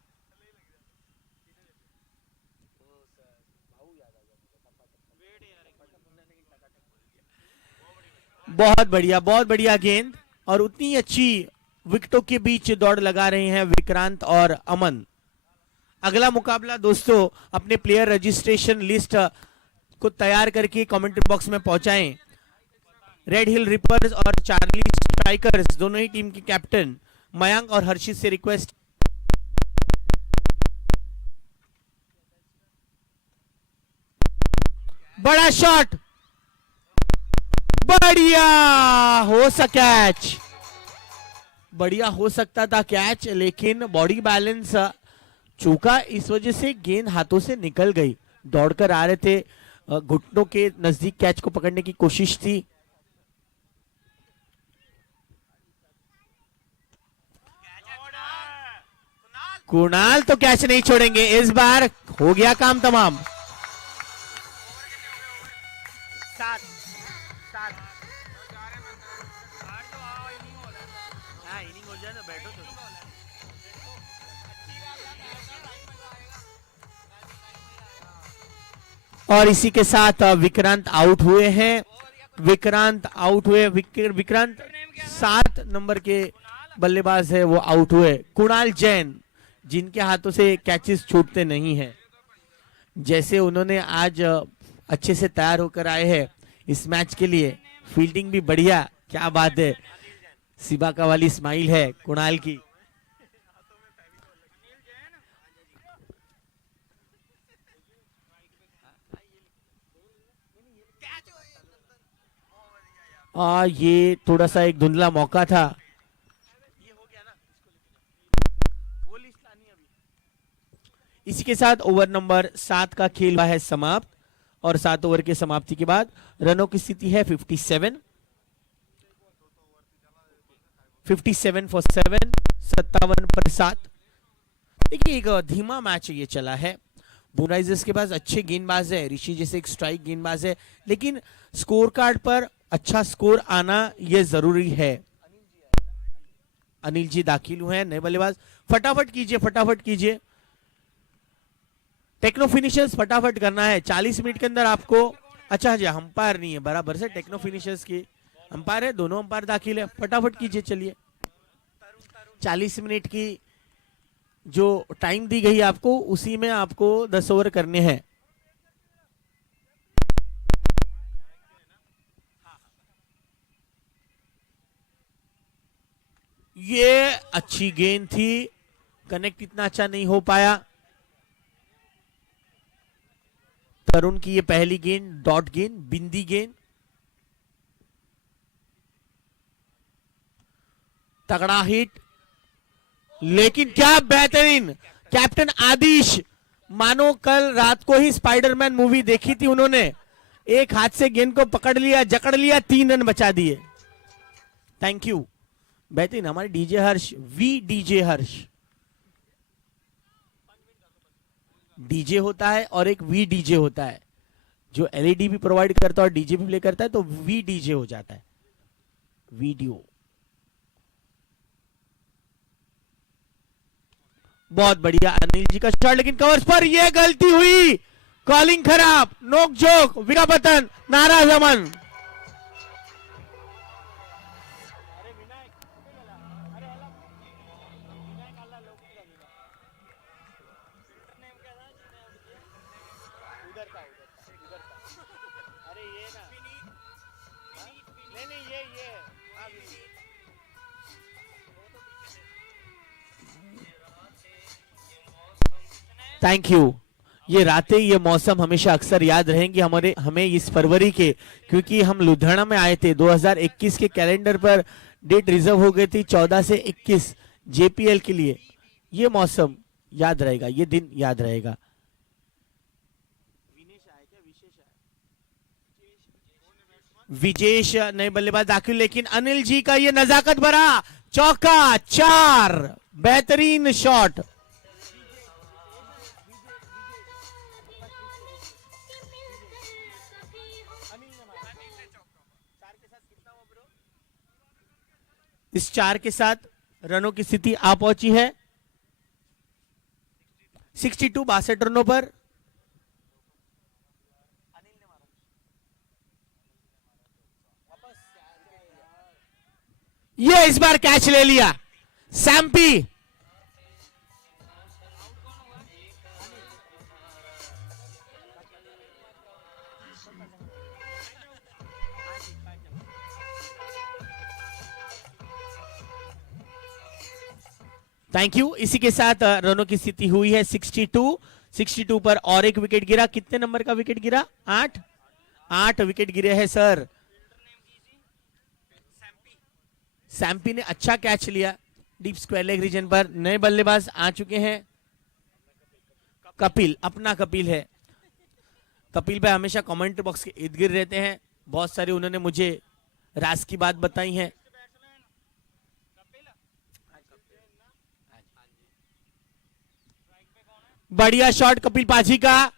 बहुत बढ़िया गेंद, और उतनी अच्छी विकेटों के बीच दौड़ लगा रहे हैं विक्रांत और अमन। अगला मुकाबला दोस्तों अपने प्लेयर रजिस्ट्रेशन लिस्ट को तैयार करके कमेंट्री बॉक्स में पहुंचाएं। रेड हिल रिपर्स और चार्ली स्ट्राइकर्स दोनों ही टीम के कैप्टन मयंक और हर्षित से रिक्वेस्ट। बड़ा शॉट, बढ़िया हो सकता था कैच, लेकिन बॉडी बैलेंस चूका, इस वजह से गेंद हाथों से निकल गई। दौड़कर आ रहे थे, घुटनों के नजदीक कैच को पकड़ने की कोशिश थी। कुणाल तो कैच नहीं छोड़ेंगे, इस बार हो गया काम तमाम। और इसी के साथ विक्रांत आउट हुए हैं। विक्रांत 7 नंबर के बल्लेबाज है वो आउट हुए। कुणाल जैन जिनके हाथों से कैचेस छूटते नहीं हैं, जैसे उन्होंने आज अच्छे से तैयार होकर आए हैं इस मैच के लिए। फील्डिंग भी बढ़िया, क्या बात है, सिबाका वाली स्माइल है कुणाल की। ये थोड़ा सा एक धुंधला मौका था। ये हो गया ना, वो लिस्ट लानी अभी। इसी के साथ ओवर नंबर 7 का खेल हुआ है समाप्त, और 7 ओवर के समाप्ति के बाद रनों की स्थिति है 57 for 7, 57 पर 7। देखिए एक धीमा मैच ये चला है। बुनराइजर्स के पास अच्छे गेंदबाज है, ऋषि जैसे एक स्ट्राइक गेंदबाज है, लेकिन स्कोर कार्ड पर अच्छा स्कोर आना यह जरूरी है। अनिल जी दाखिल हुए हैं, नए बल्लेबाज। फटाफट कीजिए टेक्नो फिनिशर्स, फटाफट करना है। 40 मिनट के अंदर आपको अच्छा जी, अंपायर नहीं है, बराबर से टेक्नो फिनिशर्स की अंपायर है, दोनों अंपायर दाखिल है, फटाफट कीजिए। चलिए 40 मिनट की जो टाइम दी गई आपको, उसी में आपको 10 ओवर करने हैं। ये अच्छी गेंद थी, कनेक्ट इतना अच्छा नहीं हो पाया। तरुण की ये पहली गेंद डॉट गेंद, बिंदी गेंद, तगड़ा हिट, लेकिन क्या बेहतरीन कैप्टन आदिश, मानो कल रात को ही स्पाइडरमैन मूवी देखी थी उन्होंने, एक हाथ से गेंद को पकड़ लिया, जकड़ लिया, 3 रन बचा दिए। थैंक यू, बेहतरीन। हमारे DJ Harsh, we DJ Harsh, DJ होता है और एक वी डीजे होता है, जो एलईडी भी प्रोवाइड करता है और डीजे भी प्ले करता है, तो वी डीजे हो जाता है, वीडियो। बहुत बढ़िया अनिल जी का शॉट, लेकिन कवर्स पर यह गलती हुई, कॉलिंग खराब, नोक जोक, विरापतन, नाराज अमन। Thank you. ये रातें, ये मौसम हमेशा अक्सर याद रहेंगे हमें इस फरवरी के, क्योंकि हम लुधियाना में आए थे 2021 के कैलेंडर पर, डेट रिजर्व हो गई थी 14 से 21 जेपीएल के लिए। ये मौसम याद रहेगा, ये दिन याद रहेगा। विजेश नए बल्लेबाज दाखिल, लेकिन अनिल जी का ये नजाकत भरा चौका, 4, बेहतरीन शॉट। इस 4 के साथ रनों की स्थिति आ पहुंची है 62, 62 रनों पर। ये इस बार कैच ले लिया सैम्पी। Thank you. इसी के साथ रनों की स्थिति हुई है 62, 62 पर और एक विकेट गिरा। कितने नंबर का विकेट गिरा? 8 विकेट गिरे हैं सर। सैम्पी ने अच्छा कैच लिया डीप स्क्वायर लेग रीजन पर। नए बल्लेबाज आ चुके हैं, कपिल, अपना कपिल है। कपिल भाई हमेशा कमेंट बॉक्स के इर्द गिर्द रहते हैं, बहुत सारे उन्होंने मुझे राज की बात बताई है। बढ़िया शॉट कपिल पाजी का,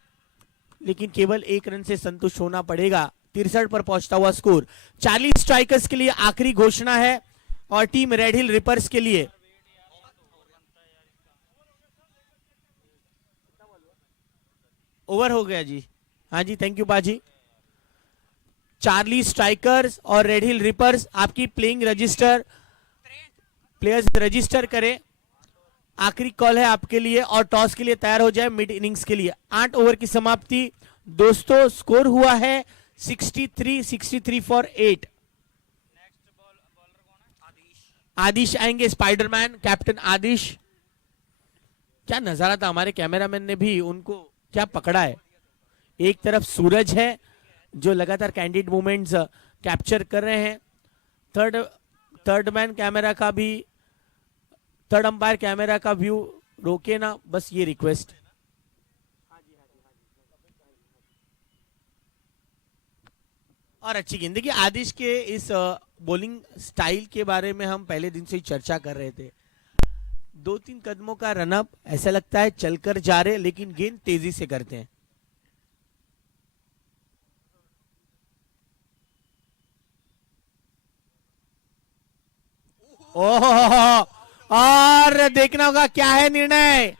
लेकिन केवल 1 रन से संतुष्ट होना पड़ेगा। 63 पर पहुंचता हुआ स्कोर। 40 स्ट्राइकर्स के लिए आखिरी घोषणा है और टीम रेड हिल रिपर्स के लिए। ओवर हो गया जी, हाँ जी, थैंक यू बाजी। 40 स्ट्राइकर्स और रेड हिल रिपर्स आपकी प्लेइंग रजिस्टर, प्लेयर्स रजिस्टर करें। आखिरी कॉल है आपके लिए और टॉस के लिए तैयार हो जाए मिड इनिंग्स के लिए। 8 ओवर की समाप्ति दोस्तों, स्कोर हुआ है 63 फॉर 8। आदिश आएंगे, स्पाइडरमैन कैप्टन आदिश। क्या नजारा था, हमारे कैमरामैन ने भी उनको क्या पकड़ा है। एक तरफ सूरज है जो लगातार कैंडिड मूवमेंट्स कैप्चर कर रहे हैं। थर्ड मैन कैमरा का भी, थर्ड अंपायर कैमरा का व्यू रोके ना, बस ये रिक्वेस्ट। और अच्छी गेंद। देखिए आदिश के इस बॉलिंग स्टाइल के बारे में हम पहले दिन से ही चर्चा कर रहे थे। 2-3 कदमों का रनअप, ऐसा लगता है चलकर जा रहे, लेकिन गेंद तेजी से करते हैं। ओह, और देखना होगा क्या है निर्णय।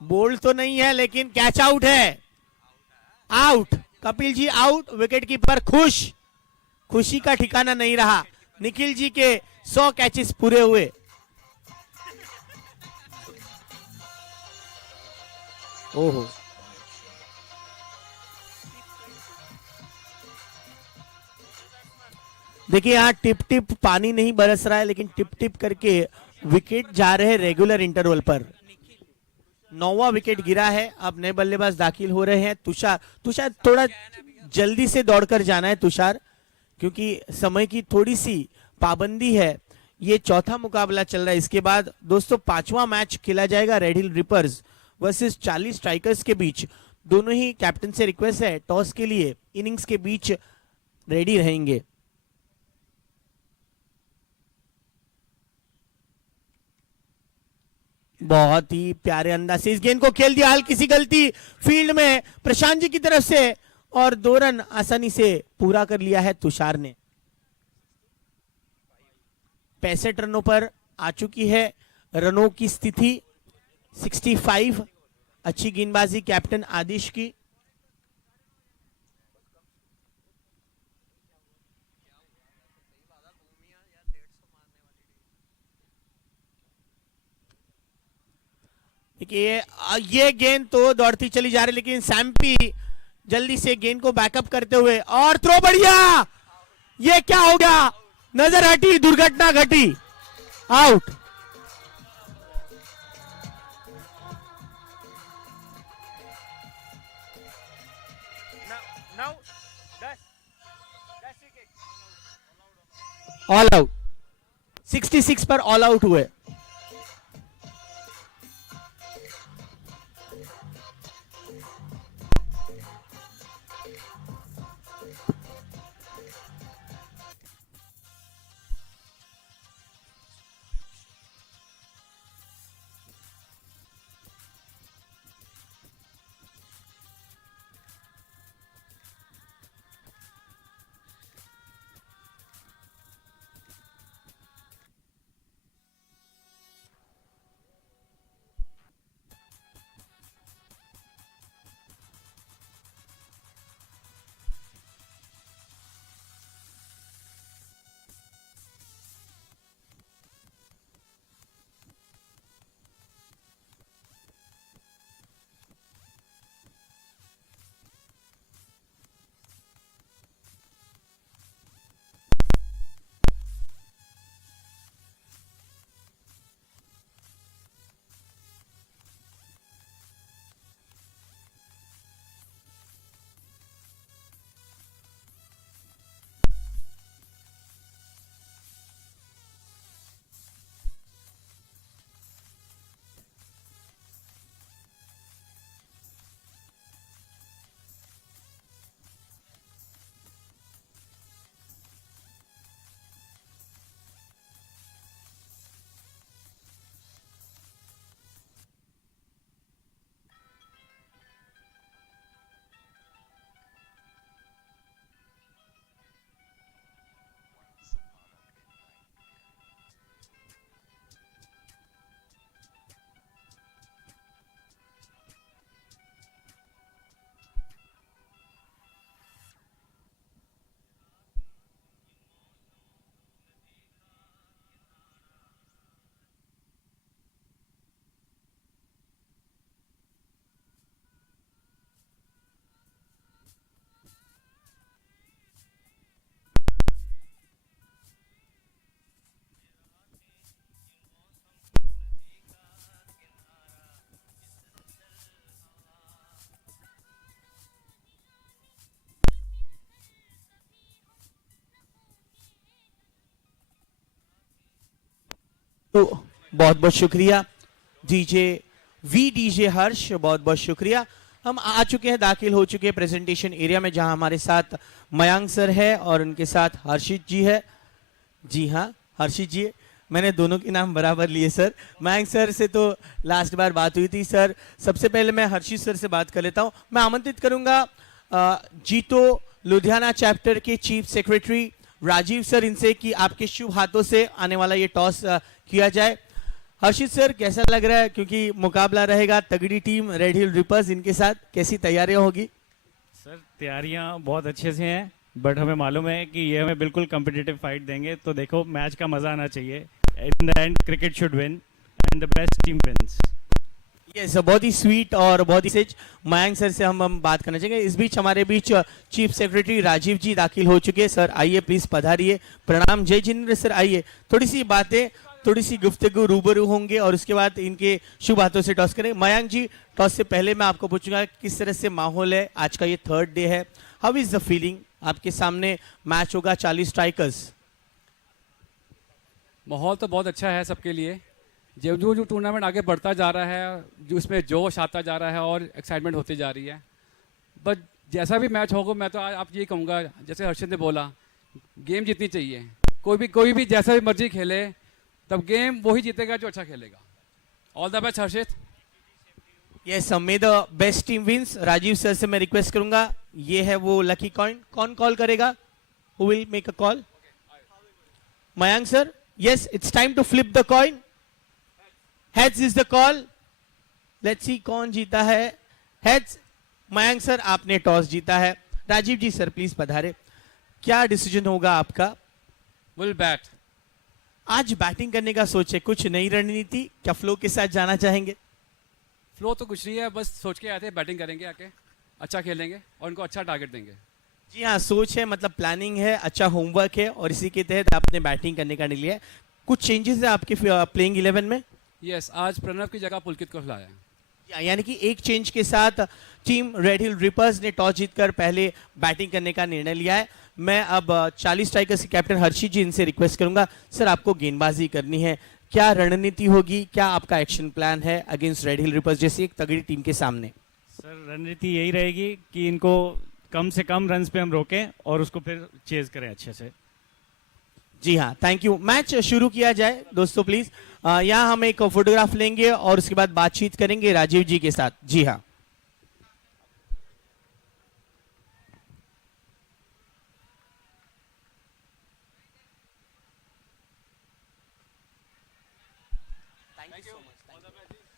बोल्ड तो नहीं है लेकिन कैच आउट है। Out, Kapil ji out, wicket keeper खुश, खुशी का ठिकाना नहीं रहा। निखिल जी के 100 कैचेस पूरे हुए। ओहो, देखिए यहाँ टिप टिप पानी नहीं बरस रहा है, लेकिन टिप टिप करके विकेट जा रहे हैं रेगुलर इंटरवल पर। 9वां विकेट गिरा है। अब नए बल्लेबाज दाखिल हो रहे हैं। तुषार, तुषार थोड़ा जल्दी से दौड़कर जाना है तुषार, क्योंकि समय की थोड़ी सी पाबंदी है। ये चौथा मुकाबला चल रहा है। इसके बाद दोस्तों 5वां मैच खेला जाएगा रेड हिल रिपर्स वर्सेस 40 स्ट्राइकर्स के बीच। दोनों ही कैप्टन से रिक्वेस्ट है टॉस के लिए इनिंग्स के बीच रेडी रहेंगे। बहुत ही प्यारे अंदाज से इस गेंद को खेल दिया। हल्की सी गलती फील्ड में प्रशांत जी की तरफ से, और 2 रन आसानी से पूरा कर लिया है तुषार ने। 65 रनों पर आ चुकी है रनों की स्थिति 65। अच्छी गेंदबाजी कैप्टन आदिश की। देखिए ये गेंद तो दौड़ती चली जा रही, लेकिन सैम्पी जल्दी से गेंद को बैकअप करते हुए, और थ्रो बढ़िया। ये क्या हो गया, नजर हटी, दुर्घटना घटी, आउट। ऑल आउट, 66 पर ऑल आउट हुए। तो बहुत बहुत शुक्रिया डीजे हर्ष, बहुत बहुत शुक्रिया। हम आ चुके हैं, दाखिल हो चुके हैं प्रेजेंटेशन एरिया में, जहां हमारे साथ मयांक सर है और उनके साथ हर्षित जी है। जी हाँ, हर्षित जी, मैंने दोनों के नाम बराबर लिए सर। मयांक सर से तो लास्ट बार बात हुई थी सर। सबसे पहले मैं हर्षित सर से बात कर लेता हूं। मैं आमंत्रित करूंगा जीतो लुधियाना चैप्टर के चीफ सेक्रेटरी राजीव सर इनसे कि आपके शुभ हाथों से आने वाला ये टॉस किया जाए। हर्षित सर, कैसा लग रहा है, क्योंकि मुकाबला रहेगा तगड़ी टीम रेड हिल रिपर्स, इनके साथ कैसी तैयारियां होगी? सर तैयारियां बहुत अच्छे से हैं, बट हमें मालूम है कि ये हमें बिल्कुल कम्पिटिटिव फाइट देंगे, तो देखो मैच का मज़ा आना चाहिए। In the end cricket should win and the best team wins. Yes, बहुत ही स्वीट और बहुत ही सच। मयंक सर से हम बात करना चाहेंगे। इस बीच हमारे बीच चीफ सेक्रेटरी राजीव जी दाखिल हो चुके हैं। सर आइए, प्लीज पधारिए। प्रणाम, जय जिनेन्द्र सर। आइए, थोड़ी सी बातें, थोड़ी सी गुफ्तगू रूबरू होंगे और उसके बाद इनके शुभ हाथों से टॉस करें। मयंक जी, टॉस से पहले मैं आपको पूछूंगा किस तरह से माहौल है, आज का ये थर्ड डे है, हाउ इज द फीलिंग? आपके सामने मैच होगा 40 स्ट्राइकर्स। माहौल तो बहुत अच्छा है सबके लिए। जो जो जो टूर्नामेंट आगे बढ़ता जा रहा है, जो उसमें जोश आता जा रहा है और एक्साइटमेंट होती जा रही है। बट जैसा भी मैच होगा, मैं तो आप ये कहूँगा, जैसे हर्षित ने बोला, गेम जीतनी चाहिए। कोई भी जैसा भी मर्जी खेले, तब गेम वही जीतेगा जो अच्छा खेलेगा। All the best Harshit. Yes, may the best team wins. Rajiv sir से मैं रिक्वेस्ट करूंगा, ये है वो लकी कॉइन, कौन कॉल करेगा? Who will make a call? Mayank sir. Yes, it's time to flip the coin. Heads is the call. Let's see कौन जीता है। हेड्स। मयंक सर, आपने टॉस जीता है। राजीव जी सर प्लीज पधारे। क्या डिसीजन होगा आपका? Will bat. आज बैटिंग करने का सोचे, कुछ नई रणनीति, क्या फ्लो के साथ जाना चाहेंगे? फ्लो तो कुछ नहीं है, बस सोच के आए थे बैटिंग करेंगे, आके अच्छा खेलेंगे और उनको अच्छा टारगेट देंगे। जी हाँ, सोच है, मतलब प्लानिंग है, अच्छा होमवर्क है और इसी के तहत आपने बैटिंग करने का निर्णय लिया है। कुछ चेंजेस है आपके प्लेइंग 11 में? यस, आज प्रणव की जगह पुलकित को खिलाया है। यानी कि एक चेंज के साथ टीम रेड हिल रिपर्स ने टॉस जीतकर पहले बैटिंग करने का निर्णय लिया है। मैं अब 40 स्ट्राइकर्स के कैप्टन हर्षित जी, इनसे रिक्वेस्ट करूंगा, सर आपको गेंदबाजी करनी है, क्या रणनीति होगी, क्या आपका एक्शन प्लान है अगेंस्ट रेड हिल रिपर्स जैसी एक तगड़ी टीम के सामने? सर रणनीति यही रहेगी कि इनको कम से कम रन्स पे हम रोकें और उसको फिर चेज करें अच्छे से। जी हाँ, थैंक यू। मैच शुरू किया जाए दोस्तों प्लीज। यहाँ हम एक फोटोग्राफ लेंगे और उसके बाद बातचीत करेंगे राजीव जी के साथ। जी हाँ,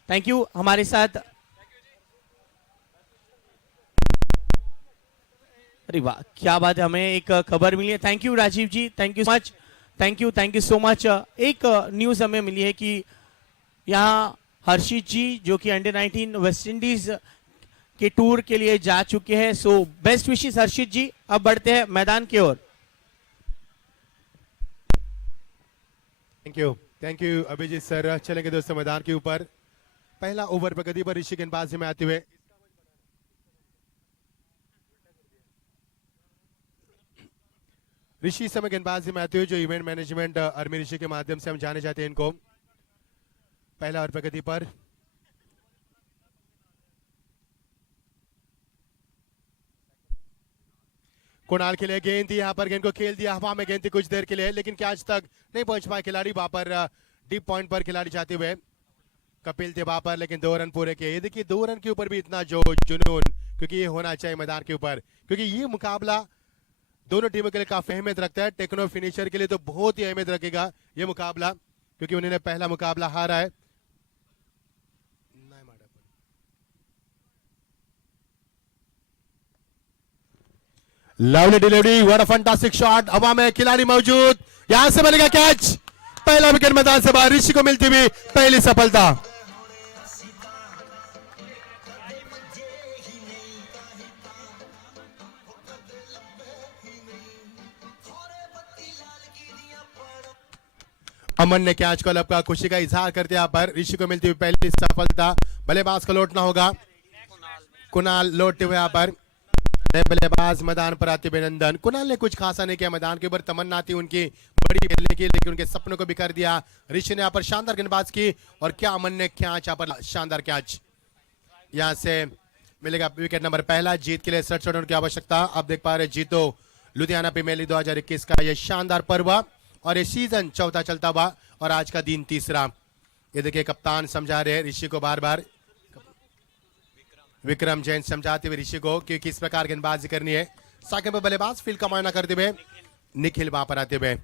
थैंक यू। हमारे साथ, अरे वाह क्या बात है, हमें एक खबर मिली है। Thank you Rajiv ji, thank you much, thank you so much. एक न्यूज हमें मिली है कि यहाँ हर्षित जी जो कि अंडर 19 वेस्ट इंडीज के टूर के लिए जा चुके हैं। So best wishes Harshit ji. अब बढ़ते हैं मैदान की ओर। Thank you Abhijit sir. चलेंगे दोस्तों मैदान के ऊपर। पहला ओवर प्रगति पर ऋषि गेंदबाजी में आते हुए ऋषि समय गेंदबाजी में आते हुए जो इवेंट मैनेजमेंट आर्मी ऋषि के माध्यम से हम जाने जाते हैं इनको। पहला ओवर प्रगति पर कुणाल के लिए गेंद थी, यहां पर गेंद को खेल दिया हवा में, गेंद थी कुछ देर के लिए लेकिन कैच तक नहीं पहुंच पाए खिलाड़ी। वहां पर डीप पॉइंट पर खिलाड़ी जाते हुए कपिल थे वहां पर, लेकिन 2 रन पूरे किए। ये देखिए 2 रन के ऊपर भी इतना जोश जुनून, क्योंकि ये होना चाहिए मैदान के ऊपर, क्योंकि ये मुकाबला दोनों टीमों के लिए काफी अहमियत रखता है। टेक्नो फिनिशर के लिए तो बहुत ही अहमियत रखेगा ये मुकाबला, क्योंकि उन्होंने पहला मुकाबला हारा है। Lovely delivery, what a fantastic shot, हवा में खिलाड़ी मौजूद, यहां से मिलेगा कैच। पहला विकेट मैदान से बाहर, ऋषि को मिलती हुई पहली सफलता। अमन ने कैच को लपका, खुशी का इजहार करते यहाँ पर ऋषि को मिलती हुई पहली सफलता। बल्लेबाज को लौटना होगा, कुणाल लौटते हुए यहाँ पर बल्लेबाज मैदान पर आते हुए नंदन। कुणाल ने कुछ खासा नहीं किया मैदान के ऊपर, तमन्ना थी उनकी बड़ी खेलने की लेकिन उनके सपनों को भी कर दिया। ऋषि ने यहाँ पर शानदार गेंदबाज की और क्या अमन ने कैच यहाँ पर शानदार कैच। यहाँ से मिलेगा विकेट नंबर पहला। जीत के लिए 67 रन की आवश्यकता। अब देख पा रहे जीतो लुधियाना प्रीमियर लीग 2021 का यह शानदार पर्व और ये सीजन चौथा चलता हुआ और आज का दिन तीसरा। ये देखिए कप्तान समझा रहे ऋषि को बार बार, विक्रम जैन समझाते हुए ऋषि को कि किस प्रकार गेंदबाजी करनी है। सेकंड पर बल्लेबाज फील्ड का मुआयना करते हुए निखिल वहां पर आते हुए।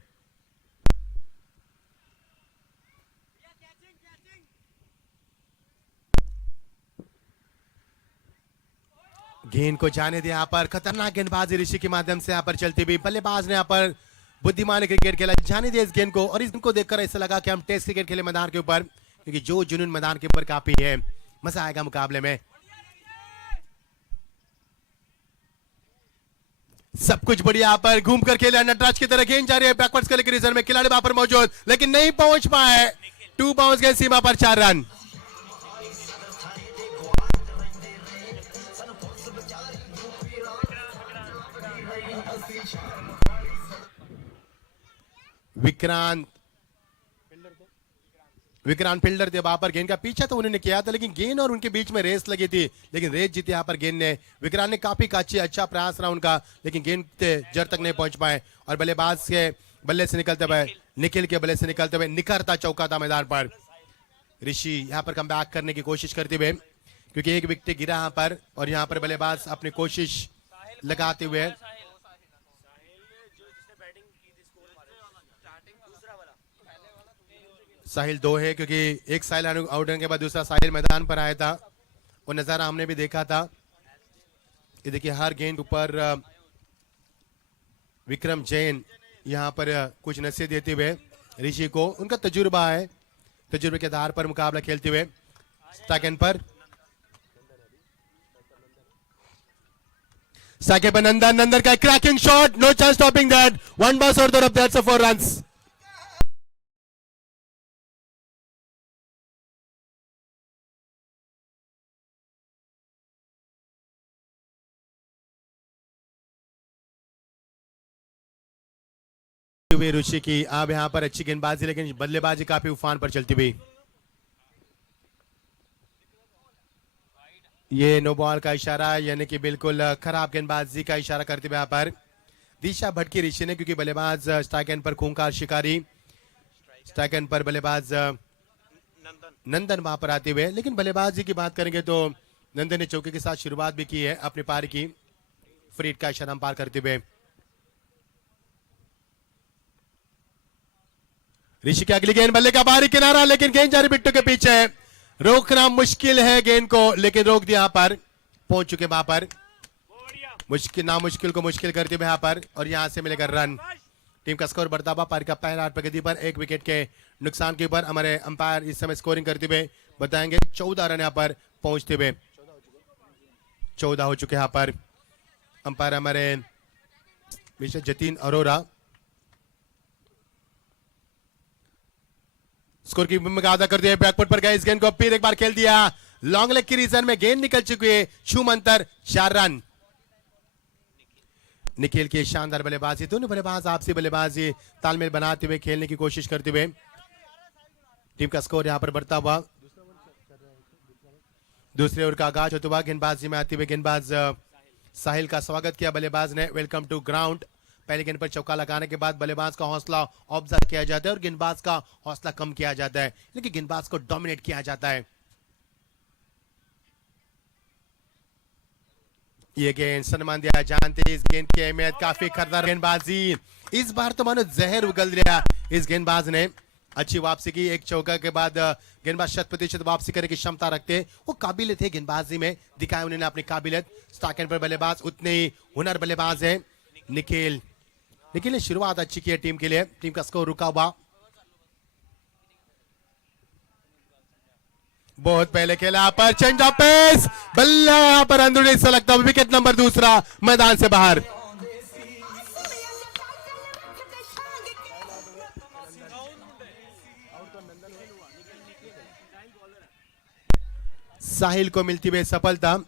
गेंद को जाने दिया यहाँ पर, खतरनाक गेंदबाजी ऋषि के माध्यम से यहाँ पर चलती हुई। बल्लेबाज ने यहाँ पर बुद्धिमान क्रिकेट खेला, जाने दिया इस गेंद को, और इस गेंद को देखकर ऐसा लगा कि हम टेस्ट क्रिकेट खेले मैदान के ऊपर, क्योंकि जो जुनून मैदान के ऊपर काफी है। मजा आएगा मुकाबले में। सब कुछ बढ़िया यहाँ पर घूम कर खेला, नटराज की तरह गेंद जा रही है बैकवर्ड्स के लिए रिजर्व में, खिलाड़ी वहां पर मौजूद लेकिन नहीं पहुंच पाए। 2 बाउंस गए सीमा पर, 4 रन। विक्रांत फील्डर थे वहां पर, गेंद का पीछा तो उन्होंने किया था, लेकिन गेंद और उनके बीच में रेस लगी थी, लेकिन रेस जीती यहाँ पर गेंद ने। विक्रांत ने काफी अच्छा प्रयास रहा उनका, लेकिन गेंद जड़ तक नहीं पहुंच पाए। और बल्लेबाज के बल्ले से निकलते हुए, निखिल के बल्ले से निकलते हुए निखरता चौका था मैदान पर। ऋषि यहाँ पर कम बैक करने की कोशिश करते हुए, क्योंकि एक विकेट गिरा यहाँ पर, और यहाँ पर बल्लेबाज अपनी कोशिश लगाते हुए। साहिल 2 है, क्योंकि एक साहिल आउट होने के बाद दूसरा साहिल मैदान पर आया था, वो नजारा हमने भी देखा था। ये देखिए हर गेंद ऊपर विक्रम जैन यहाँ पर कुछ नसीहत देते हुए ऋषि को, उनका तजुर्बा है, तजुर्बे के आधार पर मुकाबला खेलते हुए। सेकंड पर नंदन का cracking shot, no chance stopping that, 1 ball और 2 रन, दैट्स 4 रन्स। ऋषि की अब यहाँ पर अच्छी गेंदबाजी, लेकिन बल्लेबाजी काफी उफान पर चलती हुई। ये नो बॉल का इशारा, यानी कि बिल्कुल खराब गेंदबाजी का इशारा करते हुए यहाँ पर दिशा भटकी ऋषि ने, क्योंकि बल्लेबाज स्ट्राइक एंड पर खूंखार शिकारी, स्ट्राइक एंड पर बल्लेबाज नंदन वहां पर आते हुए। लेकिन बल्लेबाजी की बात करेंगे तो नंदन ने चौके के साथ शुरुआत भी की है अपनी पारी की, फ्रीड का इशारा पार करते हुए। ऋषि की अगली गेंद, बल्ले का बाहरी किनारा, लेकिन गेंद जा रही बिट्टू के पीछे, रोकना मुश्किल है गेंद को, लेकिन रोक दिया यहाँ पर, पहुंच चुके वहां पर, नामुश्किल को मुश्किल करते हुए यहाँ पर, और यहां से मिलेगा रन। टीम का स्कोर बढ़ता हुआ, पारी का पहला प्रगति पर 1 विकेट के नुकसान के ऊपर हमारे अंपायर इस समय स्कोरिंग करते हुए बताएंगे। 14 रन यहाँ पर पहुंचते हुए, 14 हो चुके यहाँ पर। अंपायर हमारे मिस्टर जतीन अरोरा स्कोर की भूमिका अदा कर दिया, बैकफुट पर गए, इस गेंद को फिर एक बार खेल दिया, लॉन्ग लेग की रीजन में गेंद निकल चुकी है, छूमंतर 4 रन। निखिल की शानदार बल्लेबाजी, दोनों बल्लेबाज आपसी बल्लेबाजी तालमेल बनाते हुए खेलने की कोशिश करते हुए टीम का स्कोर यहां पर बढ़ता हुआ। दूसरे ओवर का आगाज होते हुआ गेंदबाजी में आते हुए गेंदबाज साहिल का स्वागत किया बल्लेबाज ने, वेलकम टू ग्राउंड। पहले गेंद पर चौका लगाने के बाद बल्लेबाज का हौसला ऑब्जर्व किया जाता है और गेंदबाज का हौसला कम किया जाता है, लेकिन गेंदबाज को डोमिनेट किया जाता है। ये गेंद सम्मान दिया, जानते इस गेंद की अहमियत, काफी खतरनाक गेंदबाजी, इस बार तो मानो जहर उगल दिया इस गेंदबाज ने। अच्छी वापसी की, एक चौका के बाद गेंदबाज 100% वापसी करने की क्षमता रखते, वो काबिल थे गेंदबाजी में, दिखाया उन्होंने अपनी काबिलियत। स्टार्क एंड पर बल्लेबाज उतने ही हुनर बल्लेबाज है निखिल ने शुरुआत अच्छी की है टीम के लिए। टीम का स्कोर रुका हुआ, बहुत पहले खेला पर चेंज ऑफ पेस, बल्ला यहां पर अंदरूनी से लगता है विकेट नंबर दूसरा मैदान से बाहर। साहिल को मिलती हुई सफलता,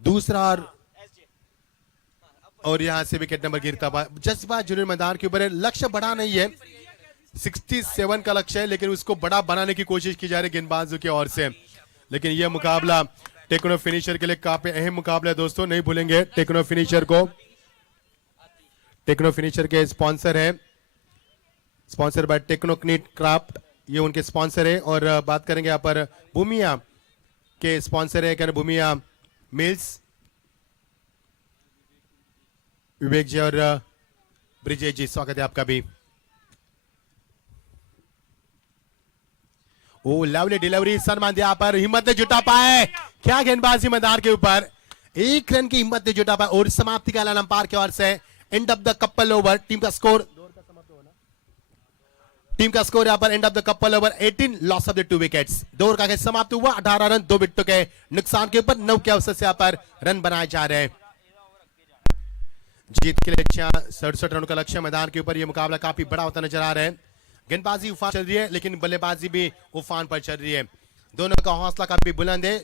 दूसरा और यहां से विकेट नंबर गिरता हुआ। जज्बा जूनियर मैदान के ऊपर है, लक्ष्य बड़ा नहीं है, 67 का लक्ष्य है, लेकिन उसको बड़ा बनाने की कोशिश की जा रही है गेंदबाजों की ओर से। लेकिन यह मुकाबला टेक्नो फिनिशर के लिए काफी अहम मुकाबला है दोस्तों, नहीं भूलेंगे टेक्नो फिनिशर को। टेक्नो फिनिशर के स्पॉन्सर है, स्पॉन्सर बाय टेक्नोक्निट क्राफ्ट, ये उनके स्पॉन्सर है। और बात करेंगे यहाँ पर भूमिया के स्पॉन्सर है, भूमिया मिल्स, विवेक जी और ब्रिजेश जी, स्वागत है आपका भी। ओ लवली डिलीवरी, सलमान यहाँ पर हिम्मत ने जुटा पाए, क्या गेंदबाजी मैदान के ऊपर, एक रन की हिम्मत ने जुटा पाए और समाप्ति का ऐलान अंपायर की ओर से। End of the couple over, team का स्कोर यहाँ पर end of the couple over 18, loss of the 2 wickets. 2 over का खेल समाप्त हुआ, 18 रन 2 विकेटों के नुकसान के ऊपर 9 के अवसर से यहाँ पर रन बनाए जा रहे हैं। जीत के लिए 67 रनों का लक्ष्य मैदान के ऊपर। यह मुकाबला काफी बड़ा होता नजर आ रहा है। गेंदबाजी उफान चल रही है लेकिन बल्लेबाजी भी उफान पर चल रही है। दोनों का हौसला काफी बुलंद है।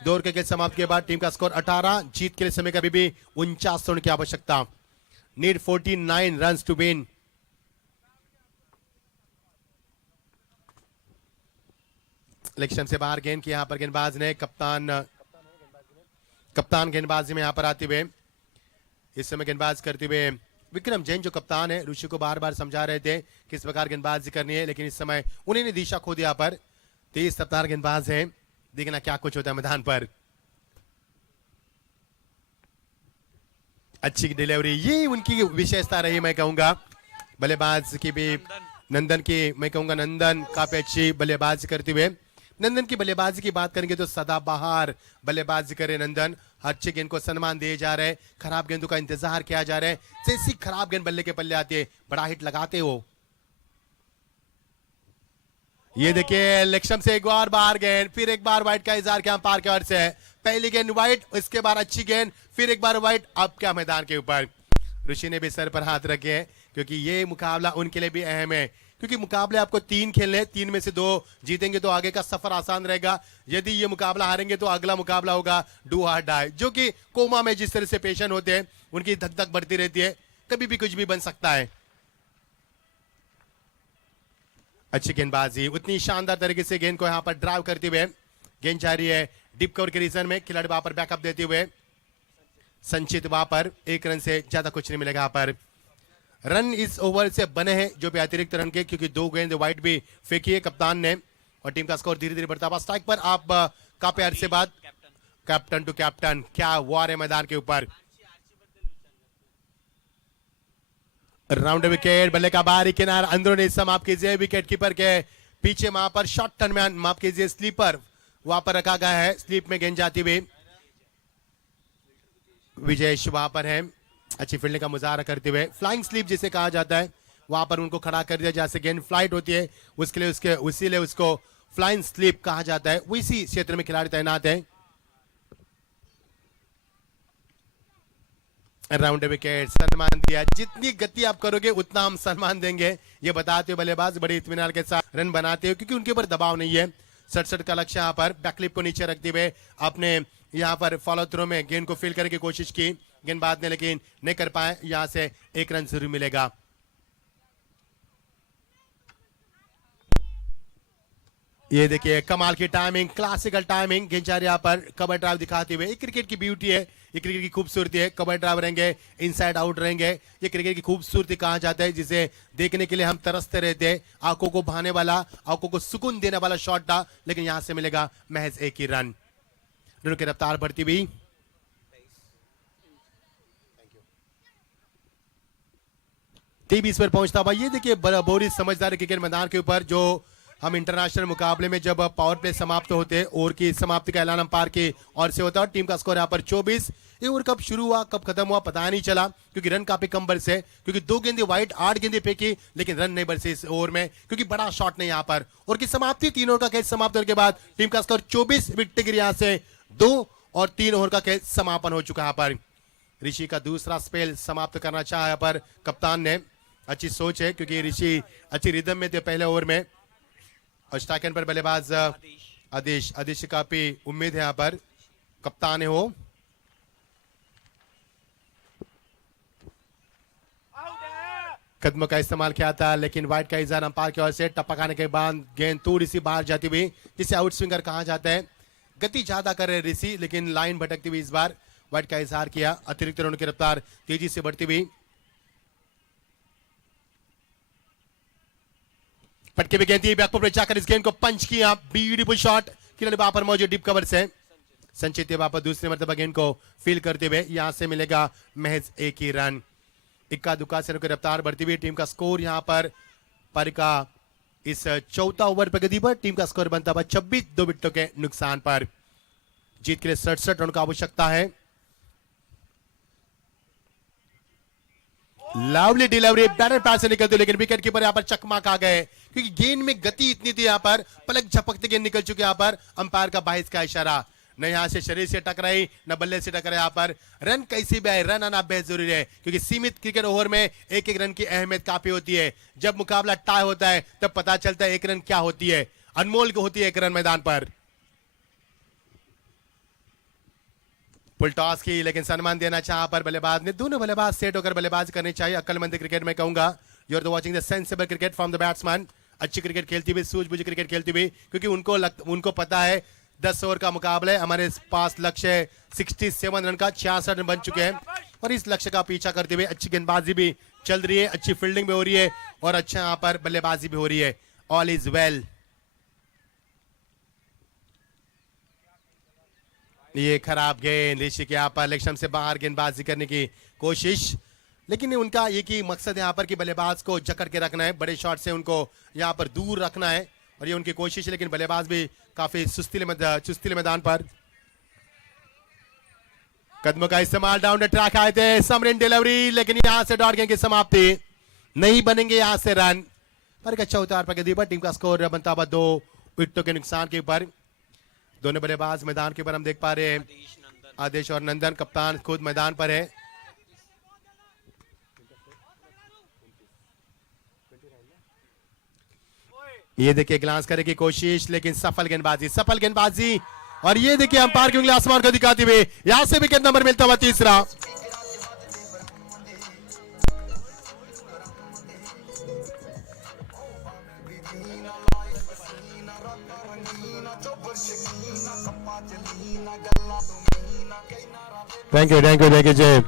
2 ओवर के खेल समाप्त के बाद टीम का स्कोर 18, जीत के लिए समय कभी भी 49 रन की आवश्यकता। Need 49 runs to win. Election से बाहर गेंद की यहां पर गेंदबाज ने कप्तान गेंदबाजी में यहां पर आते हुए इस समय गेंदबाज करते हुए विक्रम जैन जो कप्तान है, ऋषि को बार बार समझा रहे थे किस प्रकार गेंदबाजी करनी है, लेकिन इस समय उन्हें ने दिशा खो दिया। पर 23 रफ्तार गेंदबाज है, देखना क्या कुछ होता है मैदान पर। अच्छी डिलीवरी, ये उनकी विशेषता रही मैं कहूंगा। बल्लेबाज की भी नंदन की, मैं कहूंगा नंदन काफी अच्छी बल्लेबाजी करते हुए। नंदन की बल्लेबाजी की बात करेंगे तो सदाबहार बल्लेबाजी करे नंदन। अच्छे गेंद को सम्मान दिए जा रहे हैं, खराब गेंदों का इंतजार किया जा रहा है। जैसी खराब गेंद बल्ले के पल्ले आती है बड़ा हिट लगाते हो। ये देखिए लक्ष्म से एक बार बाहर गेंद, फिर एक बार वाइट का इजहार क्या अंपायर की ओर से। पहली गेंद वाइट, इसके बाद अच्छी गेंद, फिर एक बार वाइट। अब क्या मैदान के ऊपर ऋषि ने भी सर पर हाथ रखे हैं क्योंकि ये मुकाबला उनके लिए भी अहम है। क्योंकि मुकाबले आपको 3 खेलने, 3 में से 2 जीतेंगे तो आगे का सफर आसान रहेगा। यदि ये मुकाबला हारेंगे तो अगला मुकाबला होगा डू और डाई, जो कि कोमा में जिस तरह से पेशेंट होते हैं उनकी धक धक बढ़ती रहती है, कभी भी कुछ भी बन सकता है। अच्छी गेंदबाजी, उतनी शानदार तरीके से गेंद को यहां पर ड्राइव करते हुए गेंद जा रही है डीप कवर के रीजन में। खिलाड़ी वहां पर बैकअप देते हुए संचित वहां पर 1 रन से ज्यादा कुछ नहीं मिलेगा। यहाँ पर रन इस ओवर से बने हैं जो भी अतिरिक्त रन के, क्योंकि 2 गेंद वाइट भी फेंकी है कप्तान ने। और टीम का स्कोर धीरे धीरे बढ़ता हुआ। स्ट्राइक पर आप काफी अरसे बाद कैप्टन टू कैप्टन, क्या वार है मैदान के ऊपर। राउंड विकेट, बल्ले का बाहरी किनारा अंदरूनी हिस्सा माफ कीजिए, विकेट कीपर के पीछे वहां पर शॉर्ट टर्न में माफ कीजिए स्लीपर वहां पर रखा गया है। स्लीप में गेंद जाती हुई विजय वहां पर है, अच्छी फील्डिंग का मुजाहरा करते हुए। फ्लाइंग स्लीप जिसे कहा जाता है, वहां पर उनको खड़ा कर दिया जैसे गेंद फ्लाइट होती है उसके लिए उसीलिए उसको फ्लाइंग स्लीप कहा जाता है। उसी क्षेत्र में खिलाड़ी तैनात है। राउंड विकेट, सम्मान दिया, जितनी गति आप करोगे उतना हम सम्मान देंगे, ये बताते हुए बल्लेबाज बड़े इत्मीनान के साथ रन बनाते हुए, क्योंकि उनके ऊपर दबाव नहीं है। 67 का लक्ष्य यहाँ पर बैकलिप को नीचे रखते हुए आपने यहाँ पर फॉलो थ्रो में गेंद को फील करने की कोशिश की गेंदबाज ने, लेकिन नहीं कर पाए। यहाँ से 1 रन जरूर मिलेगा। ये देखिए कमाल की टाइमिंग, क्लासिकल टाइमिंग, गेंद जा रही है यहाँ पर कवर ड्राइव दिखाते हुए। ये क्रिकेट की ब्यूटी है, ये क्रिकेट की खूबसूरती है। कवर ड्राइव रहेंगे, इनसाइड आउट रहेंगे, ये क्रिकेट की खूबसूरती कहा जाता है, जिसे देखने के लिए हम तरसते रहते हैं। आंखों को भाने वाला, आंखों को सुकून देने वाला शॉट था, लेकिन यहां से मिलेगा महज 1 ही रन। रनों की रफ्तार बढ़ती हुई 23 पर पहुंचता हुआ। ये देखिए बोरी समझदार क्रिकेट मैदान के ऊपर जो हम इंटरनेशनल मुकाबले में जब पावर प्ले समाप्त होते हैं, ओवर की समाप्ति का ऐलान अंपायर की ओर से होता है। टीम का स्कोर यहाँ पर 24। ये ओवर कब शुरू हुआ कब खत्म हुआ पता नहीं चला, क्योंकि रन काफी कम बरसे, क्योंकि 2 गेंदे वाइट 8 गेंदे फेंकी, लेकिन रन नहीं बरसे इस ओवर में, क्योंकि बड़ा शॉट नहीं यहाँ पर। और की समाप्ति 3 ओवर का खेल समाप्त होने के बाद टीम का स्कोर 24 विकेट गिरी यहाँ से 2 और 3 ओवर का खेल समापन हो चुका है। यहाँ पर ऋषि का दूसरा स्पेल समाप्त करना चाहा यहाँ पर कप्तान ने। अच्छी सोच है क्योंकि ऋषि अच्छी रिदम में थे पहले ओवर में। और स्ट्राइक पर बल्लेबाज आदेश काफी उम्मीद है यहाँ पर कप्तान है वो। कदमों का इस्तेमाल किया था, लेकिन वाइट का इजहार अंपायर की ओर से। टपक आने के बाद गेंद थोड़ी सी बाहर जाती हुई, जिसे आउट स्विंगर कहा जाता है। गति ज्यादा कर रहे ऋषि, लेकिन लाइन भटकती हुई इस बार वाइट का इजहार किया। अतिरिक्त रनों की रफ्तार तेजी से बढ़ती हुई। पटके में गेंद बैक पर जाकर इस गेंद को पंच किया। ब्यूटीफुल शॉट, खिलाड़ी वहां पर मौजूद डीप कवर से। संचित वहां पर दूसरी मरतबा गेंद को फील करते हुए यहां से मिलेगा महज 1 ही रन। इक्का दुक्का से रफ्तार बढ़ती हुई टीम का स्कोर यहां पर परिका इस चौथा ओवर प्रगति पर टीम का स्कोर बनता हुआ 26, 2 विकेटों के नुकसान पर। जीत के लिए 67 रन की आवश्यकता है। लवली डिलीवरी, बैटर पैर से निकलती, लेकिन विकेट कीपर यहां पर चकमाक आ गए क्योंकि गेंद में गति इतनी थी, यहां पर पलक झपकते गेंद निकल चुके। यहां पर अंपायर का बाहिस का इशारा, न यहां से शरीर से टकराई न बल्ले से टकराई। यहां पर रन कैसी भी आए, रन आना बेहद जरूरी है क्योंकि सीमित क्रिकेट ओवर में एक एक रन की अहमियत काफी होती है। जब मुकाबला टाई होता है तब पता चलता है एक रन क्या होती है, अनमोल होती है एक रन मैदान पर। फुल टॉस की, लेकिन सम्मान देना चाहा पर बल्लेबाज ने। दोनों बल्लेबाज सेट होकर बल्लेबाजी करनी चाहिए। अक्लमंद क्रिकेट में कहूंगा, you are watching the sensible cricket from the batsman. अच्छी क्रिकेट खेलती हुई, सूझबूझ क्रिकेट खेलती हुई, क्योंकि उनको पता है 10 ओवर का मुकाबला है। हमारे पास लक्ष्य है 67 रन का, 66 रन बन चुके हैं और इस लक्ष्य का पीछा करते हुए अच्छी गेंदबाजी भी चल रही है, अच्छी फील्डिंग भी हो रही है और अच्छा यहां पर बल्लेबाजी भी हो रही है। All is well. ये खराब गेंद, ऋषि के यहाँ पर लेग से बाहर गेंदबाजी करने की कोशिश, लेकिन उनका एक ही मकसद यहाँ पर कि बल्लेबाज को जकड़ के रखना है, बड़े शॉट से उनको यहाँ पर दूर रखना है और ये उनकी कोशिश है। लेकिन बल्लेबाज भी काफी चुस्तीले मैदान पर। कदमों का इस्तेमाल, डाउन द ट्रैक आए थे, समरिन डिलीवरी, लेकिन यहां से डॉट गेंद की समाप्ति, नहीं बनेंगे यहां से रन। पर एक अच्छा उतार प्रगति पर टीम का स्कोर बनता हुआ 2 विकेटों के नुकसान के ऊपर। दोनों बल्लेबाज मैदान के ऊपर हम देख पा रहे हैं, आदेश और नंदन, कप्तान खुद मैदान पर है। ये देखिए ग्लांस करने की कोशिश, लेकिन सफल गेंदबाजी और ये देखिए अंपायर की उंगली आसमान को दिखाते हुए यहां से विकेट नंबर मिलता हुआ 3रा। थैंक यू जय।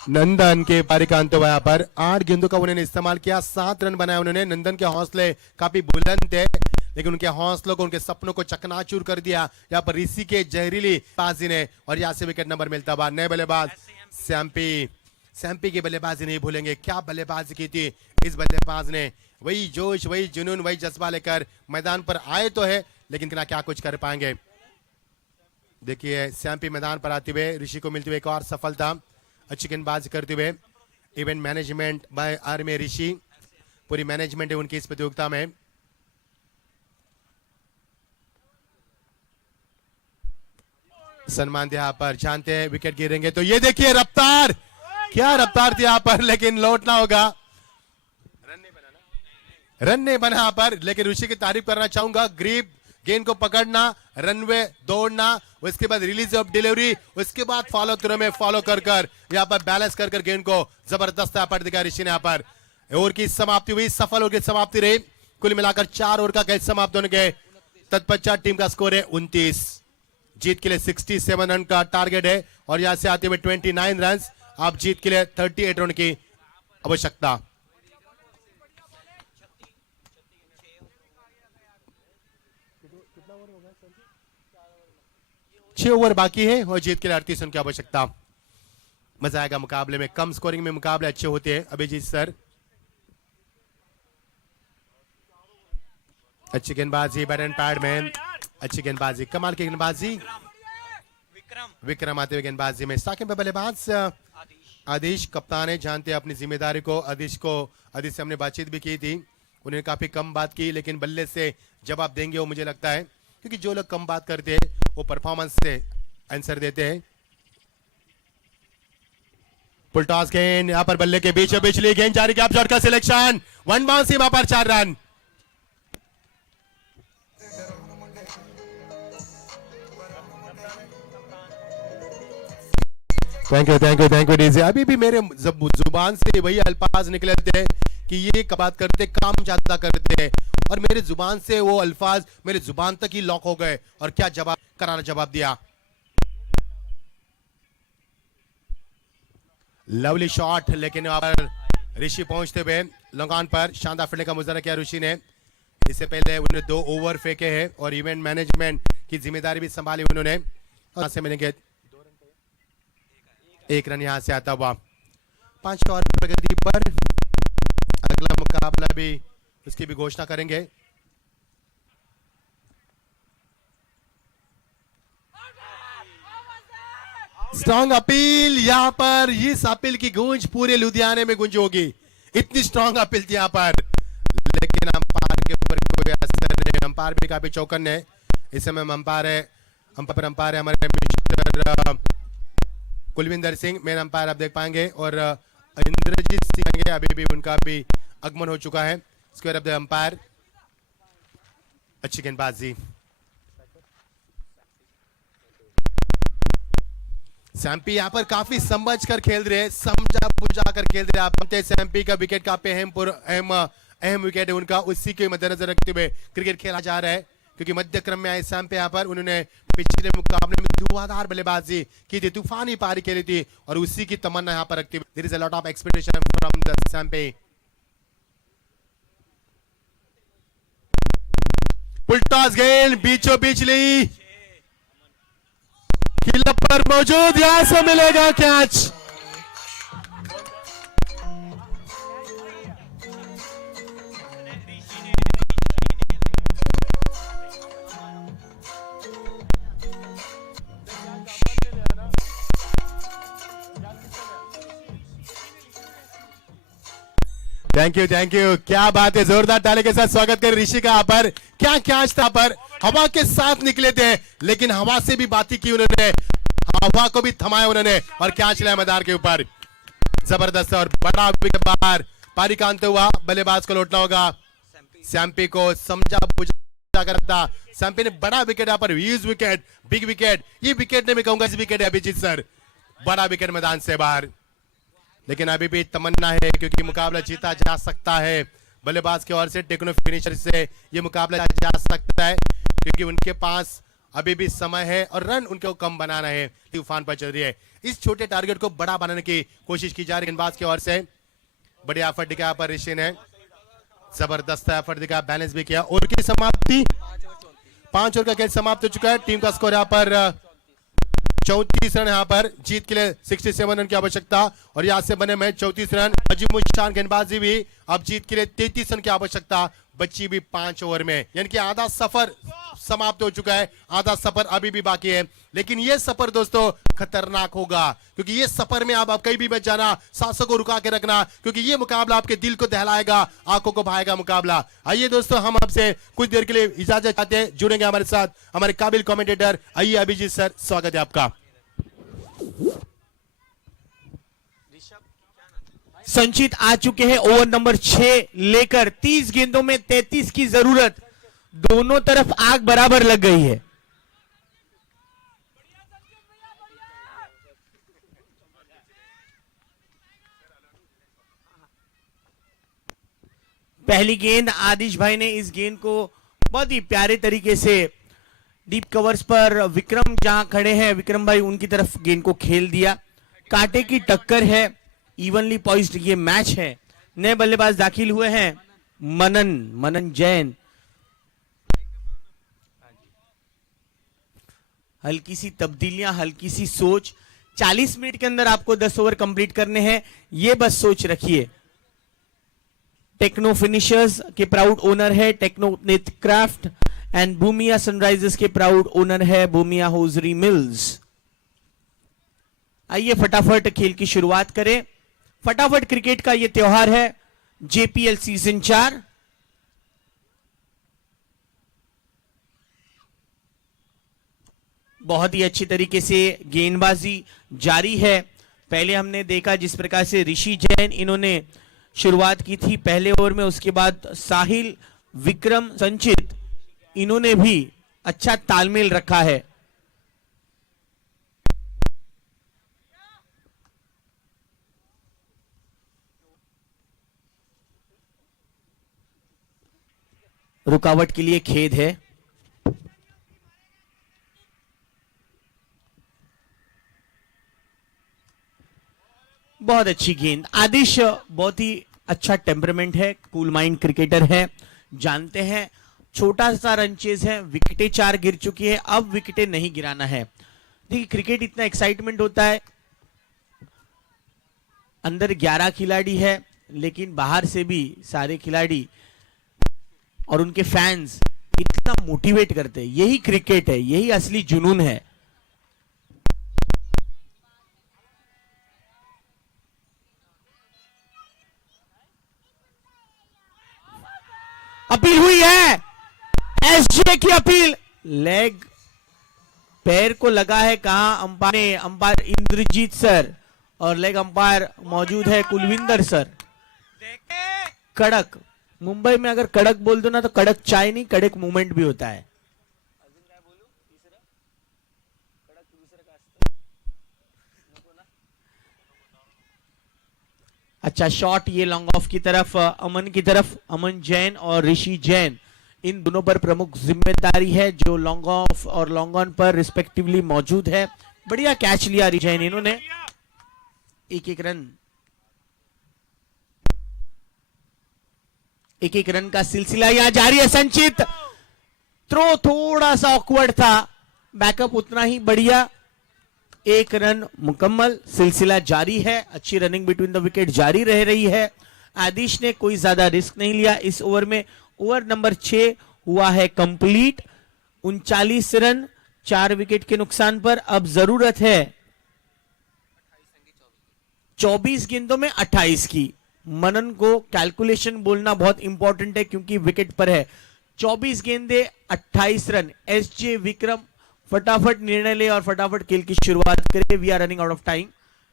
नंदन के पारी का अंत हुआ। यहाँ पर 8 गेंदों का उन्होंने इस्तेमाल किया, 7 रन बनाए उन्होंने। नंदन के हौसले काफी बुलंद थे, लेकिन उनके हौसलों को, उनके सपनों को चकनाचूर कर दिया यहाँ पर ऋषि के जहरीली बाजी ने और यहाँ से विकेट नंबर मिलता हुआ। नए बल्लेबाज सैम्पी की बल्लेबाजी नहीं भूलेंगे, क्या बल्लेबाजी की थी इस बल्लेबाज ने। वही जोश, वही जुनून, वही जज्बा लेकर मैदान पर आए तो है, लेकिन क्या कुछ कर पाएंगे। देखिए सैम्पी मैदान पर आते हुए ऋषि को मिलती हुई एक और सफलता, अच्छी गेंदबाजी करते हुए। इवेंट मैनेजमेंट बाय आर में ऋषि, पूरी मैनेजमेंट है उनकी इस प्रतियोगिता में। सम्मान यहाँ पर, जानते हैं विकेट गिरेंगे तो ये देखिए रफ्तार, क्या रफ्तार थी यहाँ पर, लेकिन लौटना होगा। रन नहीं बना यहाँ पर, लेकिन ऋषि की तारीफ करना चाहूंगा। ग्रीप, गेंद को पकड़ना, रनवे दौड़ना, उसके बाद रिलीज ऑफ डिलीवरी, उसके बाद फॉलो थ्रो में फॉलो कर यहाँ पर बैलेंस कर गेंद को जबरदस्त यहाँ पर दिखा ऋषि ने। यहाँ पर ओवर की समाप्ति हुई, सफल ओवर की समाप्ति रही। कुल मिलाकर 4 ओवर का कैच समाप्त होने के तत्पश्चात टीम का स्कोर है 29। जीत के लिए 67 रन का टारगेट है और यहां से आते हुए 29 रन। आप जीत के लिए 38 रन की आवश्यकता। छह ओवर बाकी है और जीत के लिए 38 रन की आवश्यकता। मजा आएगा मुकाबले में, कम स्कोरिंग में मुकाबले अच्छे होते हैं। अभिजीत सर, अच्छी गेंदबाजी, बैट एंड पैड में अच्छी गेंदबाजी, कमाल की गेंदबाजी। विक्रम आते हुए गेंदबाजी में। साकिब पे बल्लेबाज आदिश कप्तान है, जानते हैं अपनी जिम्मेदारी को। आदिश से हमने बातचीत भी की थी, उन्होंने काफी कम बात की, लेकिन बल्ले से जवाब देंगे वो, मुझे लगता है, क्योंकि जो लोग कम बात करते हैं वो परफॉर्मेंस से आंसर देते हैं। फुल टॉस गेंद, यहां पर बल्ले के बीच बिजली गेंद जारी, गैप शॉट का सिलेक्शन, 1 बाउंस, वहां पर 4 रन। Thank you DJ. अभी भी मेरे जुबान से वही अल्फाज निकले थे कि ये बात करते काम ज्यादा करते हैं, और मेरे जुबान से वो अल्फाज मेरे जुबान तक ही लॉक हो गए और क्या करारा जवाब दिया। लवली शॉट, लेकिन वहां पर ऋषि पहुंचते हुए लगान पर शानदार फील्डिंग का मुजाहरा किया ऋषि ने। इससे पहले उन्होंने 2 ओवर फेंके हैं और इवेंट मैनेजमेंट की जिम्मेदारी भी संभाली उन्होंने। यहां से मिलेंगे 1 रन यहां से आता हुआ। 5 ओवर प्रगति पर अगला मुकाबला भी उसकी भी घोषणा करेंगे। स्ट्रॉन्ग अपील, यहां पर इस अपील की गूंज पूरे लुधियाने में गूंज होगी। इतनी स्ट्रॉन्ग अपील थी यहां पर, लेकिन अंपायर के ऊपर कोई असर नहीं। अंपायर भी काफी चौकन्ने है। इस समय अंपायर है हमारे mister Kulvinder Singh, main umpire आप देख पाएंगे, और इंद्रजीत सिंह अभी भी उनका भी आगमन हो चुका है। स्क्वायर ऑफ द अंपायर, अच्छी गेंदबाजी। सैम्पी यहाँ पर काफी समझ कर खेल रहे हैं, समझा बुझा कर खेल रहे हैं। आप जानते हैं सैम्पी का विकेट काफी अहम विकेट है उनका, उसी के मद्देनजर रखते हुए क्रिकेट खेला जा रहा है, क्योंकि मध्य क्रम में आए सैम्पी यहाँ पर उन्होंने पिछले मुकाबले में धुआंधार बल्लेबाजी की थी, तूफानी पारी खेली थी, और उसी की तमन्ना यहाँ पर रखते हुए there is a lot of expectation from the Sampy. Full toss गेंद बीचों बीच ली, किला पर मौजूद, यहां से मिलेगा कैच। थैंक यू, क्या बात है। जोरदार ताली के साथ स्वागत करें ऋषि का। यहाँ पर क्या कैच था, पर हवा के साथ निकले थे, लेकिन हवा से भी बातें की उन्होंने, हवा को भी थमाया उन्होंने, और कैच लिया मैदान के ऊपर। जबरदस्त और बड़ा विकेट बाहर, पारी का अंत हुआ, बल्लेबाज को लौटना होगा। सैम्पी को समझा बुझा करता, सैम्पी ने बड़ा विकेट यहाँ पर, ह्यूज विकेट, बिग विकेट, ये विकेट नहीं मैं कहूंगा, इस विकेट है अभिजीत सर, बड़ा विकेट मैदान से बाहर। लेकिन अभी भी तमन्ना है, क्योंकि मुकाबला जीता जा सकता है। बल्लेबाज की ओर से, टेक्नो फिनिशर से ये मुकाबला जा सकता है, क्योंकि उनके पास अभी भी समय है और रन उनको कम बनाना है। तूफान पर चल रही है, इस छोटे टारगेट को बड़ा बनाने की कोशिश की जा रही है गेंदबाज की ओर से। बड़ी एफर्ट दिखाया यहाँ पर ऋषि ने, जबरदस्त एफर्ट दिखाया, बैलेंस भी किया। ओवर की समाप्ति, 5 ओवर का खेल समाप्त हो चुका है। टीम का स्कोर यहाँ पर 34 रन, यहाँ पर जीत के लिए 67 रन की आवश्यकता, और यहाँ से बने मैच 34 रन। अजीमुशान गेंदबाजी भी अब जीत के लिए 33 रन की आवश्यकता, बच्ची भी 5 ओवर में, यानी कि आधा सफर समाप्त हो चुका है, आधा सफर अभी भी बाकी है। लेकिन ये सफर दोस्तों खतरनाक होगा, क्योंकि ये सफर में आप कहीं भी मत जाना, सांसों को रुका के रखना, क्योंकि ये मुकाबला आपके दिल को दहलाएगा, आंखों को भाएगा मुकाबला। आइए दोस्तों, हम आपसे कुछ देर के लिए इजाजत चाहते हैं, जुड़ेंगे हमारे साथ हमारे काबिल कमेंटेटर। आइए अभिजीत सर, स्वागत है आपका। संचित आ चुके हैं ओवर नंबर 6 लेकर, 30 गेंदों में 33 की जरूरत, दोनों तरफ आग बराबर लग गई है। पहली गेंद आदिश भाई ने इस गेंद को बहुत ही प्यारे तरीके से डीप कवर्स पर विक्रम जहां खड़े हैं, विक्रम भाई उनकी तरफ गेंद को खेल दिया। कांटे की टक्कर है, इवनली पॉइज्ड ये मैच है। नए बल्लेबाज दाखिल हुए हैं, मनन जैन। हल्की सी तब्दीलियां, हल्की सी सोच। 40 मिनट के अंदर आपको 10 ओवर कंप्लीट करने हैं, ये बस सोच रखिए। टेक्नो फिनिशर्स के प्राउड ओनर है techno net craft, and Bhumiya sunrisers के प्राउड ओनर है भूमिया होजरी मिल्स। आइए फटाफट खेल की शुरुआत करें। फटाफट क्रिकेट का यह त्योहार है, जेपीएल सीजन 4। बहुत ही अच्छी तरीके से गेंदबाजी जारी है। पहले हमने देखा जिस प्रकार से ऋषि जैन इन्होंने शुरुआत की थी पहले ओवर में, उसके बाद साहिल, विक्रम, संचित इन्होंने भी अच्छा तालमेल रखा है। रुकावट के लिए खेद है। बहुत अच्छी गेंद। आदिश बहुत ही अच्छा टेम्परामेंट है, कूल माइंड क्रिकेटर है, जानते हैं छोटा सा रन चेज है। विकेटें 4 गिर चुकी है, अब विकेटें नहीं गिराना है। देखिए क्रिकेट इतना एक्साइटमेंट होता है, अंदर 11 खिलाड़ी है, लेकिन बाहर से भी सारे खिलाड़ी और उनके फैंस इतना मोटिवेट करते हैं। यही क्रिकेट है, यही असली जुनून है। अपील हुई है, एसजे की अपील, लेग पैर को लगा है। कहां अंपायर इंद्रजीत सर और लेग अंपायर मौजूद है कुलविंदर सर। कड़क, मुंबई में अगर कड़क बोल दो ना तो कड़क चाय नहीं, कड़क मूवमेंट भी होता है। अच्छा शॉट, ये लॉन्ग ऑफ की तरफ, अमन की तरफ। अमन जैन और ऋषि जैन, इन दोनों पर प्रमुख जिम्मेदारी है, जो लॉन्ग ऑफ और लॉन्ग ऑन पर रिस्पेक्टिवली मौजूद है। बढ़िया कैच लिया ऋषि जैन इन्होंने। एक एक रन का सिलसिला यहां जारी है। संचित थ्रो थोड़ा सा ऑकवर्ड था, बैकअप उतना ही बढ़िया। 1 रन मुकम्मल, सिलसिला जारी है। अच्छी रनिंग बिटवीन द विकेट जारी रह रही है। आदिश ने कोई ज्यादा रिस्क नहीं लिया इस ओवर में। ओवर नंबर 6 हुआ है कंप्लीट। 39 रन 4 विकेट के नुकसान पर। अब जरूरत है 24 गेंदों में 28 की। मनन को कैलकुलेशन बोलना बहुत इंपॉर्टेंट है क्योंकि विकेट पर है। 24 गेंदे 28 रन। एसजे विक्रम फटाफट निर्णय ले और फटाफट खेल की शुरुआत करे। We are running out of time.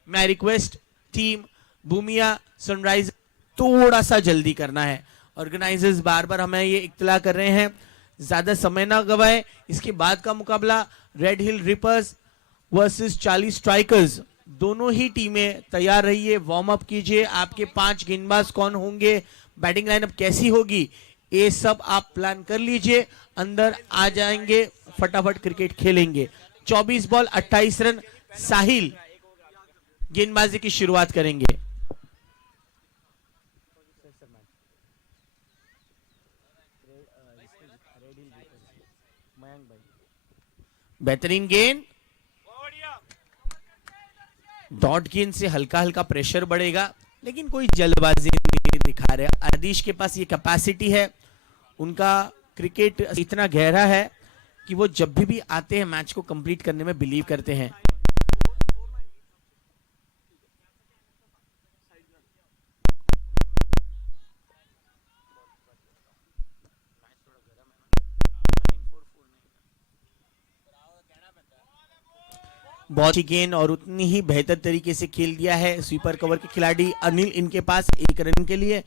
मैं रिक्वेस्ट टीम भूमिया सनराइज थोड़ा सा जल्दी करना है। ऑर्गेनाइजर्स बार बार हमें ये इत्तला कर रहे हैं, ज्यादा समय ना गवाए। इसके बाद का मुकाबला रेड हिल रिपर्स वर्सेस 40 स्ट्राइकर्स। दोनों ही टीमें तैयार रहिए, वार्म अप कीजिए। आपके 5 गेंदबाज कौन होंगे, बैटिंग लाइनअप कैसी होगी, ये सब आप प्लान कर लीजिए। अंदर आ जाएंगे, फटाफट क्रिकेट खेलेंगे। 24 बॉल 28 रन। साहिल गेंदबाजी की शुरुआत करेंगे। बेहतरीन गेंद, डॉट गेंद से हल्का हल्का प्रेशर बढ़ेगा, लेकिन कोई जल्दबाजी नहीं दिखा रहे। आदिश के पास ये कैपेसिटी है, उनका क्रिकेट इतना गहरा है कि वो जब भी आते हैं मैच को कंप्लीट करने में बिलीव करते हैं। बहुत अच्छी गेंद और उतनी ही बेहतर तरीके से खेल दिया है स्वीपर कवर के खिलाड़ी अनिल। इनके पास 1 रन के लिए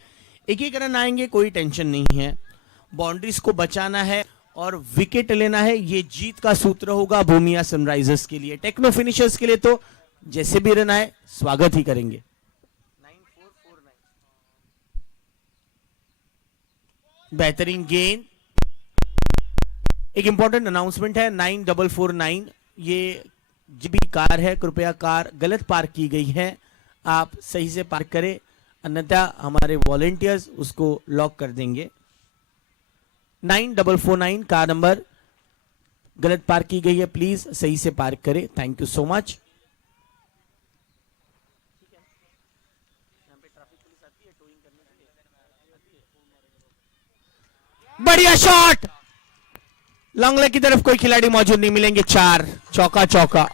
1 रन आएंगे, कोई टेंशन नहीं है। बाउंड्रीज को बचाना है और विकेट लेना है, ये जीत का सूत्र होगा भूमिया सनराइजर्स के लिए। टेक्नो फिनिशर्स के लिए तो जैसे भी रन आए स्वागत ही करेंगे। बेहतरीन गेंद। एक इंपॉर्टेंट अनाउंसमेंट है, 9449 ये जो भी कार है, कृपया कार गलत पार्क की गई है, आप सही से पार्क करें, अन्यथा हमारे वॉलंटियर्स उसको लॉक कर देंगे। 9449 कार नंबर गलत पार्क की गई है, प्लीज सही से पार्क करें। Thank you so much. बढ़िया शॉट, लॉन्ग लेग की तरफ कोई खिलाड़ी मौजूद नहीं मिलेंगे। 4 चौका चौका।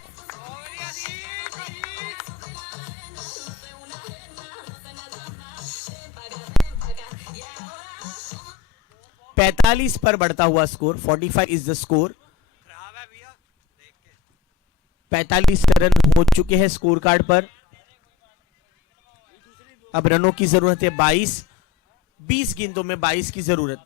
पैंतालीस पर बढ़ता हुआ score, 45 is the score. 45 run हो चुके हैं स्कोर कार्ड पर। अब रनों की जरूरत है 22। 20 गेंदों में 22 की जरूरत।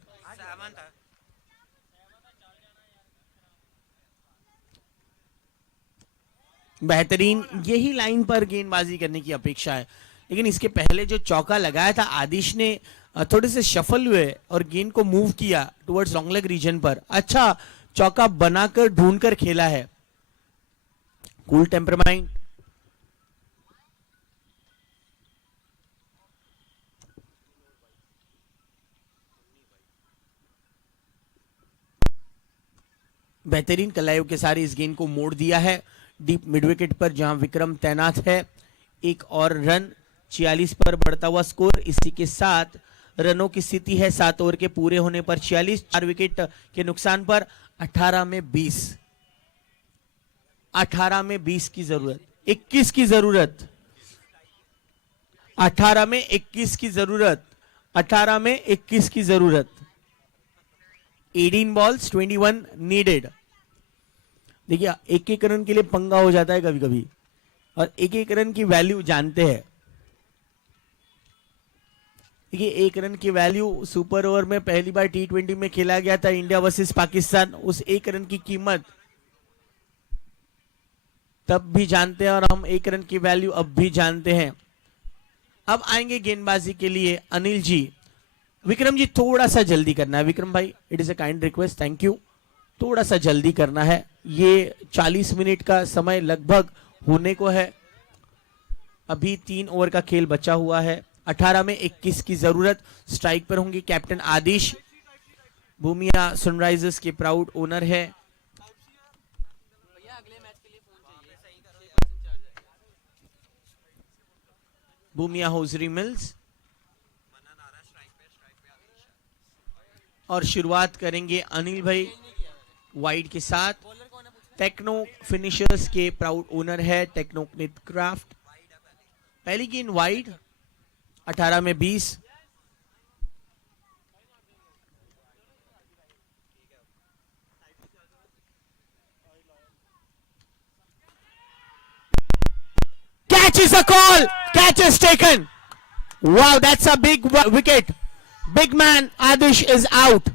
बेहतरीन, यही लाइन पर गेंदबाजी करने की अपेक्षा है, लेकिन इसके पहले जो चौका लगाया था आदिश ने, थोड़े से शफल हुए और गेंद को मूव किया टुवर्ड्स लॉन्ग लेग रीजन पर। अच्छा चौका बनाकर ढूंढकर खेला है। Cool temperament. बेहतरीन कलाइयों के सारे इस गेंद को मोड़ दिया है डीप मिड विकेट पर जहां विक्रम तैनात है। 1 और रन, 46 पर बढ़ता हुआ स्कोर। इसी के साथ रनों की स्थिति है 7 ओवर के पूरे होने पर 46, 4 विकेट के नुकसान पर 18 में 20, 18 में 20 की जरूरत, 21 की जरूरत, 18 में 21 की जरूरत, 18 में 21 की जरूरत। 18 बॉल्स 21 नीडेड। देखिए एक एक रन के लिए पंगा हो जाता है कभी कभी, और एक एक रन की वैल्यू जानते हैं। देखिए एक रन की वैल्यू सुपर ओवर में पहली बार T20 में खेला गया था इंडिया वर्सेस पाकिस्तान, उस एक रन की कीमत तब भी जानते हैं और हम एक रन की वैल्यू अब भी जानते हैं। अब आएंगे गेंदबाजी के लिए अनिल जी। विक्रम जी थोड़ा सा जल्दी करना है, विक्रम भाई it is a kind request, thank you, थोड़ा सा जल्दी करना है। ये 40 मिनट का समय लगभग होने को है, अभी 3 ओवर का खेल बचा हुआ है। 18 में 21 की जरूरत। स्ट्राइक पर होंगे कैप्टन आदिश, भूमिया सनराइजर्स के प्राउड ओनर है। भूमिया होजरी मिल्स, और शुरुआत करेंगे अनिल भाई वाइड के साथ। टेक्नो फिनिशर्स के प्राउड ओनर है टेक्नो क्राफ्ट। पहली गेंद वाइड, 18 में 20। Catch is a call. Catch is taken. Wow, that's a big wicket. Big man Adish is out.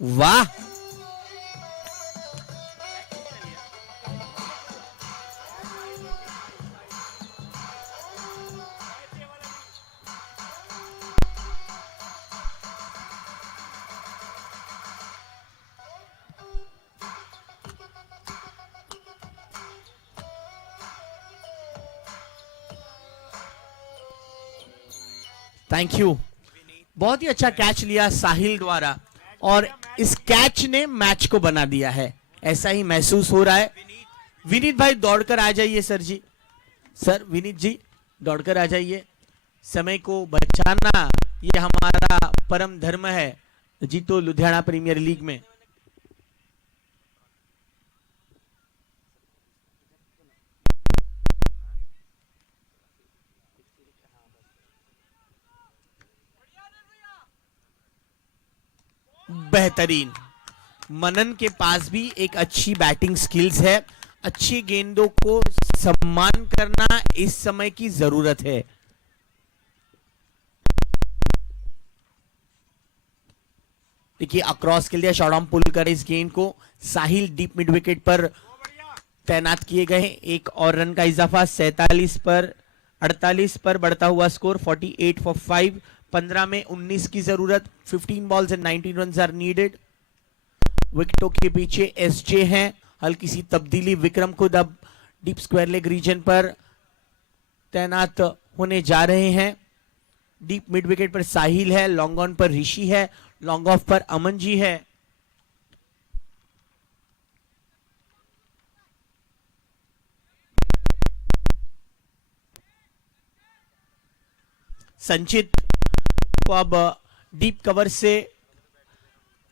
Wow. Thank you. बहुत ही अच्छा कैच लिया साहिल द्वारा, और इस कैच ने मैच को बना दिया है, ऐसा ही महसूस हो रहा है। विनीत भाई दौड़कर आ जाइए सर जी, सर विनीत जी दौड़कर आ जाइए। समय को बचाना ये हमारा परम धर्म है जी। तो लुधियाना प्रीमियर लीग में बेहतरीन, मनन के पास भी एक अच्छी बैटिंग स्किल्स है। अच्छी गेंदों को सम्मान करना इस समय की जरूरत है। देखिए अक्रॉस के लिए शॉर्ट आर्म पुल कर इस गेंद को। साहिल डीप मिड विकेट पर तैनात किए गए। एक और रन का इजाफा, 47 पर 48 पर बढ़ता हुआ स्कोर 48 फॉर 5। 15 में 19 की जरूरत। 15 balls and 19 runs are needed. विकेटों के पीछे एसजे हैं। हल्की सी तब्दीली, विक्रम खुद अब डीप स्क्वायर लेग रीजन पर तैनात होने जा रहे हैं। डीप मिड विकेट पर साहिल है, लॉन्ग ऑन पर ऋषि है, लॉन्ग ऑफ पर अमन जी है। संचित को अब डीप कवर से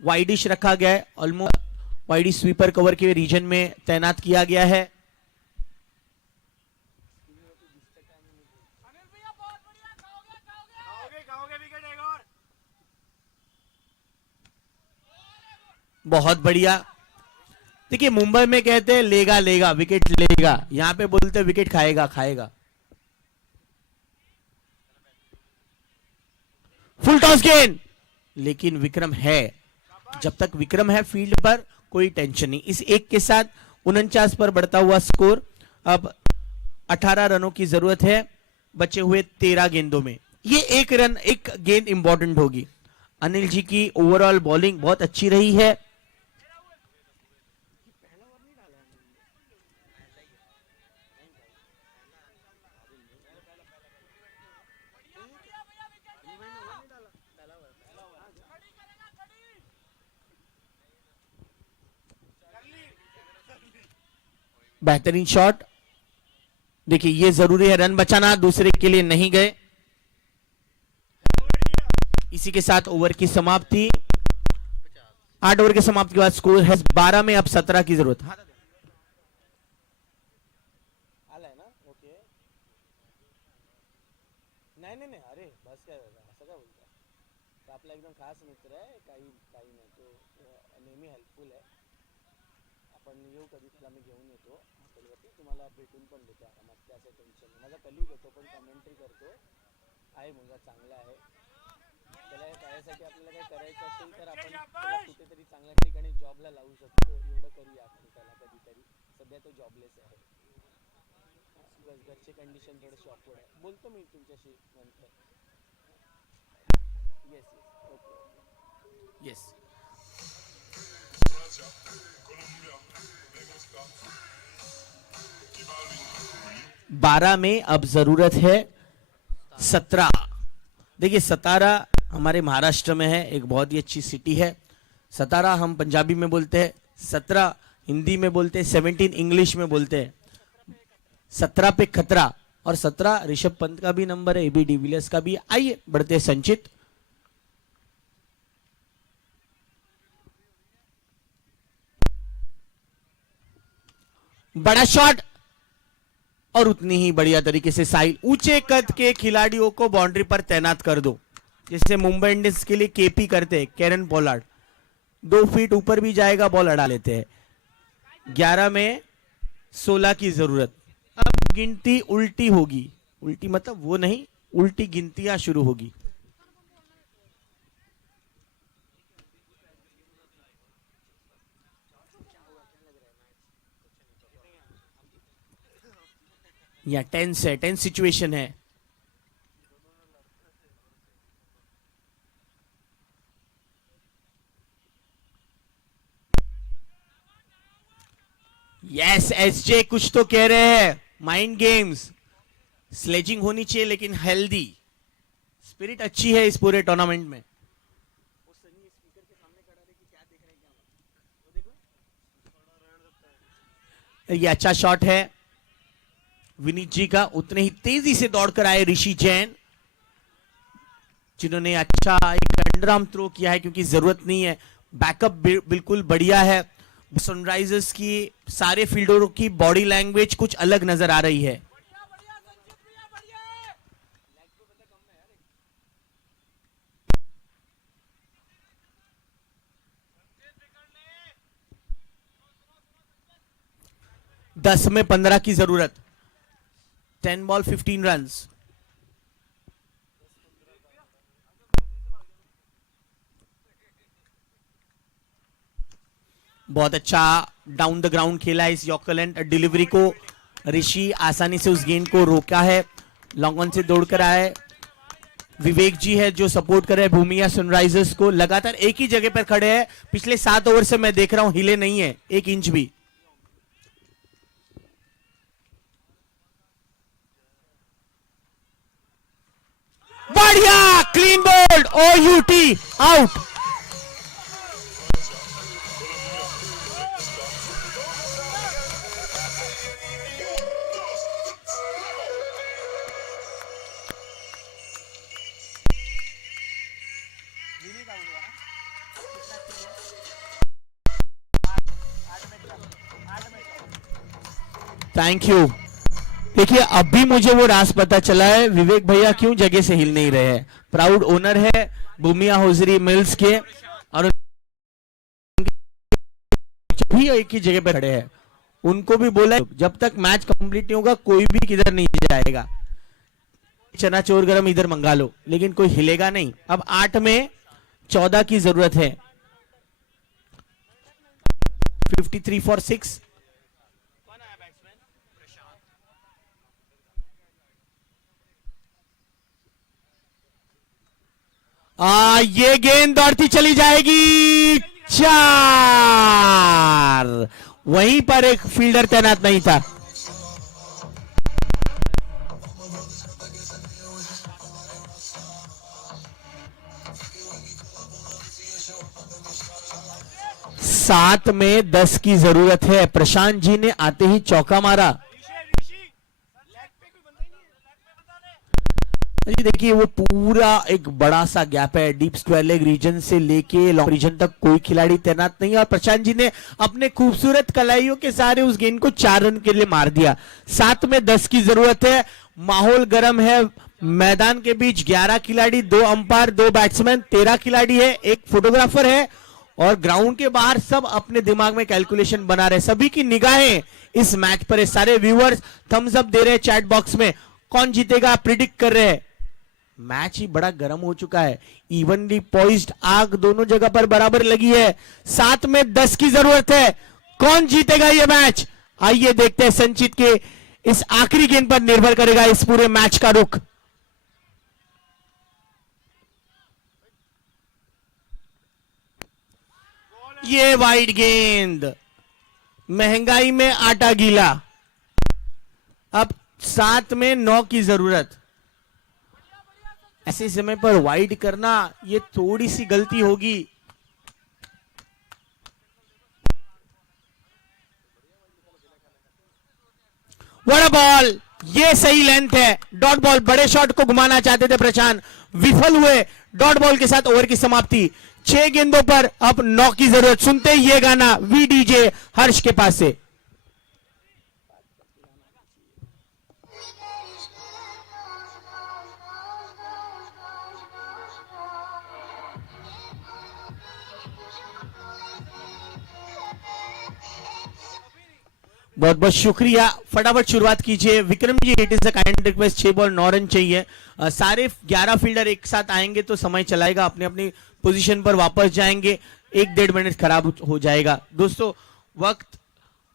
वाइडिश रखा गया है। ऑलमोस्ट वाइडिश स्वीपर कवर के रीजन में तैनात किया गया है। बहुत बढ़िया। देखिए मुंबई में कहते हैं लेगा लेगा विकेट लेगा, यहां पे बोलते हैं विकेट खाएगा खाएगा। फुल टॉस गेंद, लेकिन विक्रम है। जब तक विक्रम है फील्ड पर कोई टेंशन नहीं। इस एक के साथ 49 पर बढ़ता हुआ स्कोर। अब 18 रनों की जरूरत है बचे हुए 13 गेंदों में। ये एक रन एक गेंद इंपॉर्टेंट होगी। अनिल जी की ओवरऑल बॉलिंग बहुत अच्छी रही है। बेहतरीन शॉट। देखिए ये जरूरी है रन बचाना, दूसरे के लिए नहीं गए। इसी के साथ ओवर की समाप्ति। 8 ओवर के समाप्ति के बाद स्कोर है 12 में अब 17 की जरूरत। नाही अरे बस काय असं काय बोलता. आपला एकदम खास मित्र आहे, काही नाही, तो नेहमी हेल्पफुल आहे. आपण येऊ कधी, त्याला मी घेऊन येतो हॉटेलवरती, तुम्हाला भेटून पण देतो आरामात, त्याचं टेन्शन नाही. माझा कलीग आहे, तो पण कमेंट्री करतो, आहे मुलगा चांगला आहे. त्याला त्यासाठी आपल्याला काही करायचं असेल तर आपण त्याला कुठेतरी चांगल्या ठिकाणी जॉबला लावू शकतो. एवढं करूया आपण त्याला कधीतरी. सध्या तो जॉबलेस आहे. घरचे कंडिशन थोडेसे ऑकवर्ड आहे. बोलतो मी तुमच्याशी नंतर. येस ओके यस 12 में अब जरूरत है 17। देखिए सतारा हमारे महाराष्ट्र में है, एक बहुत ही अच्छी सिटी है। सतारा हम पंजाबी में बोलते हैं, 17 हिंदी में बोलते हैं, 17 इंग्लिश में बोलते हैं। 17 पे खतरा, और 17 ऋषभ पंत का भी नंबर है, एबी डिविलियर्स का भी। आइए बढ़ते हैं संचित। बड़ा शॉट और उतनी ही बढ़िया तरीके से साहिल। ऊंचे कद के खिलाड़ियों को बाउंड्री पर तैनात कर दो, जैसे मुंबई इंडियंस के लिए केपी करते हैं, कैरन पोलार्ड 2 फीट ऊपर भी जाएगा, बॉल अड़ा लेते हैं। 11 में 16 की जरूरत। अब गिनती उल्टी होगी, उल्टी मतलब वो नहीं, उल्टी गिनतियां शुरू होगी। या टेंस है, टेंस सिचुएशन है। यस एसजे कुछ तो कह रहे हैं, माइंड गेम्स, स्लेजिंग होनी चाहिए लेकिन हेल्दी, स्पिरिट अच्छी है इस पूरे टूर्नामेंट में। ये अच्छा शॉट है विनीत जी का। उतने ही तेजी से दौड़कर आए ऋषि जैन, जिन्होंने अच्छा एक अंडरआर्म थ्रो किया है, क्योंकि जरूरत नहीं है। बैकअप बिल्कुल बढ़िया है। सनराइजर्स की सारे फील्डरों की बॉडी लैंग्वेज कुछ अलग नजर आ रही है। दस में 15 की जरूरत। 10 बॉल 15 रन्स। बहुत अच्छा डाउन द ग्राउंड खेला है इस यॉर्कर डिलीवरी को। ऋषि आसानी से उस गेंद को रोका है, लॉन्ग ऑन से दौड़कर आए। विवेक जी है जो सपोर्ट कर रहे हैं भूमिया सनराइजर्स को। लगातार एक ही जगह पर खड़े हैं, पिछले 7 ओवर से मैं देख रहा हूं, हिले नहीं है 1 इंच भी। बढ़िया clean bowled, OUT out. Thank you. देखिए अभी मुझे वो राज पता चला है, विवेक भैया क्यों जगह से हिल नहीं रहे हैं। प्राउड ओनर है भूमिया होजरी मिल्स के, और भी एक ही जगह पर खड़े हैं। उनको भी बोला जब तक मैच कंप्लीट नहीं होगा कोई भी किधर नहीं जाएगा। चना चोर गरम इधर मंगा लो, लेकिन कोई हिलेगा नहीं। अब 8 में 14 की जरूरत है। 53 फॉर 6। ये गेंद दौड़ती चली जाएगी। 4। वहीं पर एक फील्डर तैनात नहीं था। सात में 10 की जरूरत है। प्रशांत जी ने आते ही चौका मारा। जी देखिए वो पूरा एक बड़ा सा गैप है, डीप स्क्वायर लेग रीजन से लेके लॉन्ग रीजन तक कोई खिलाड़ी तैनात नहीं है और प्रशांत जी ने अपने खूबसूरत कलाइयों के सारे उस गेंद को 4 रन के लिए मार दिया। 7 में 10 की जरूरत है, माहौल गर्म है, मैदान के बीच 11 खिलाड़ी, 2 अंपायर, 2 बैट्समैन, 13 खिलाड़ी है, 1 फोटोग्राफर है और ग्राउंड के बाहर सब अपने दिमाग में कैलकुलेशन बना रहे, सभी की निगाहें इस मैच पर है। सारे व्यूअर्स थम्स अप दे रहे हैं चैट बॉक्स में, कौन जीतेगा प्रिडिक्ट कर रहे हैं। मैच ही बड़ा गर्म हो चुका है, इवनली पॉइज्ड, आग दोनों जगह पर बराबर लगी है। 7 में 10 की जरूरत है, कौन जीतेगा ये मैच, आइए देखते हैं। संचित के इस आखिरी गेंद पर निर्भर करेगा इस पूरे मैच का रुख। ये वाइड गेंद, महंगाई में आटा गीला। अब 7 में 9 की जरूरत, ऐसे समय पर वाइड करना ये थोड़ी सी गलती होगी। बड़ा बॉल, ये सही लेंथ है, डॉट बॉल। बड़े शॉट को घुमाना चाहते थे प्रशांत, विफल हुए। डॉट बॉल के साथ ओवर की समाप्ति। 6 गेंदों पर अब 9 की जरूरत। सुनते ही ये गाना वीडीजे हर्ष के पास से। बहुत बहुत शुक्रिया, फटाफट शुरुआत कीजिए Vikram ji. It is a kind request, 6 ball 9 run चाहिए। सारे 11 फील्डर एक साथ आएंगे तो समय चलाएगा, अपनी अपनी पोजीशन पर वापस जाएंगे, 1-1.5 मिनट खराब हो जाएगा। दोस्तों वक्त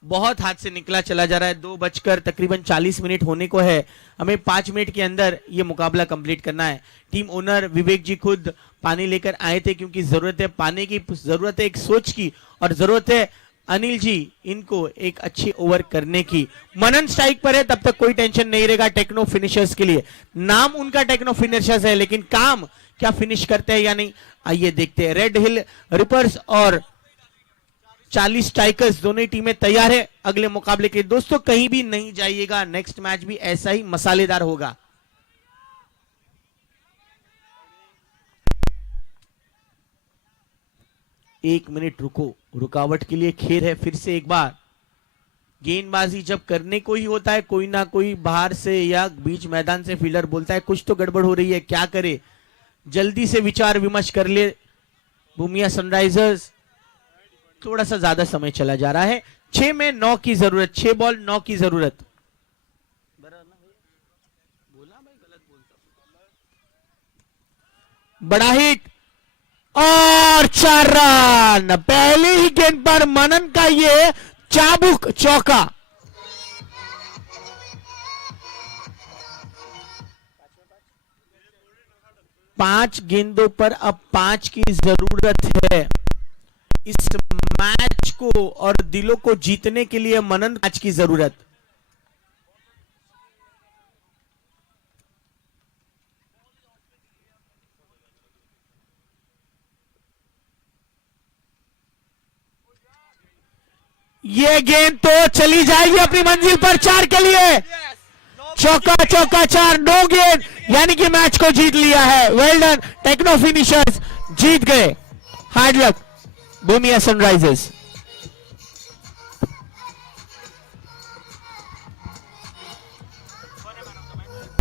बहुत हाथ से निकला चला जा रहा है, 2 बजकर तकरीबन 40 मिनट होने को है। हमें 5 मिनट के अंदर ये मुकाबला कंप्लीट करना है। टीम ओनर विवेक जी खुद पानी लेकर आए थे क्योंकि जरूरत है पानी की, जरूरत है एक सोच की और जरूरत है अनिल जी इनको एक अच्छी ओवर करने की। मनन स्ट्राइक पर है, तब तक कोई टेंशन नहीं रहेगा टेक्नो फिनिशर्स के लिए। नाम उनका टेक्नो फिनिशर्स है, लेकिन काम क्या फिनिश करते हैं या नहीं, आइए देखते हैं। रेड हिल रिपर्स और 40 स्ट्राइकर्स दोनों ही टीमें तैयार है अगले मुकाबले के। दोस्तों कहीं भी नहीं जाइएगा, नेक्स्ट मैच भी ऐसा ही मसालेदार होगा। एक मिनट रुको, रुकावट के लिए खेर है। फिर से एक बार, गेंदबाजी जब करने को ही होता है, कोई ना कोई बाहर से या बीच मैदान से फील्डर बोलता है कुछ तो गड़बड़ हो रही है, क्या करे। जल्दी से विचार विमर्श कर ले भूमिया सनराइजर्स। थोड़ा सा ज्यादा समय चला जा रहा है, 6 में 9 की जरूरत, 6 बॉल 9 की जरूरत। बड़ा हिट और 4 रन। पहले ही गेंद पर मनन का ये चाबुक चौका। पांच गेंदों पर अब 5 की जरूरत है इस मैच को और दिलों को जीतने के लिए। मनन मैच की जरूरत। ये गेंद तो चली जाएगी अपनी मंजिल पर 4 के लिए। चौका चौका 4, 9 गेंद, यानी कि मैच को जीत लिया है। वेल डन, टेक्नो फिनिशर्स जीत गए। हार्ड लक भूमिया सनराइजर्स।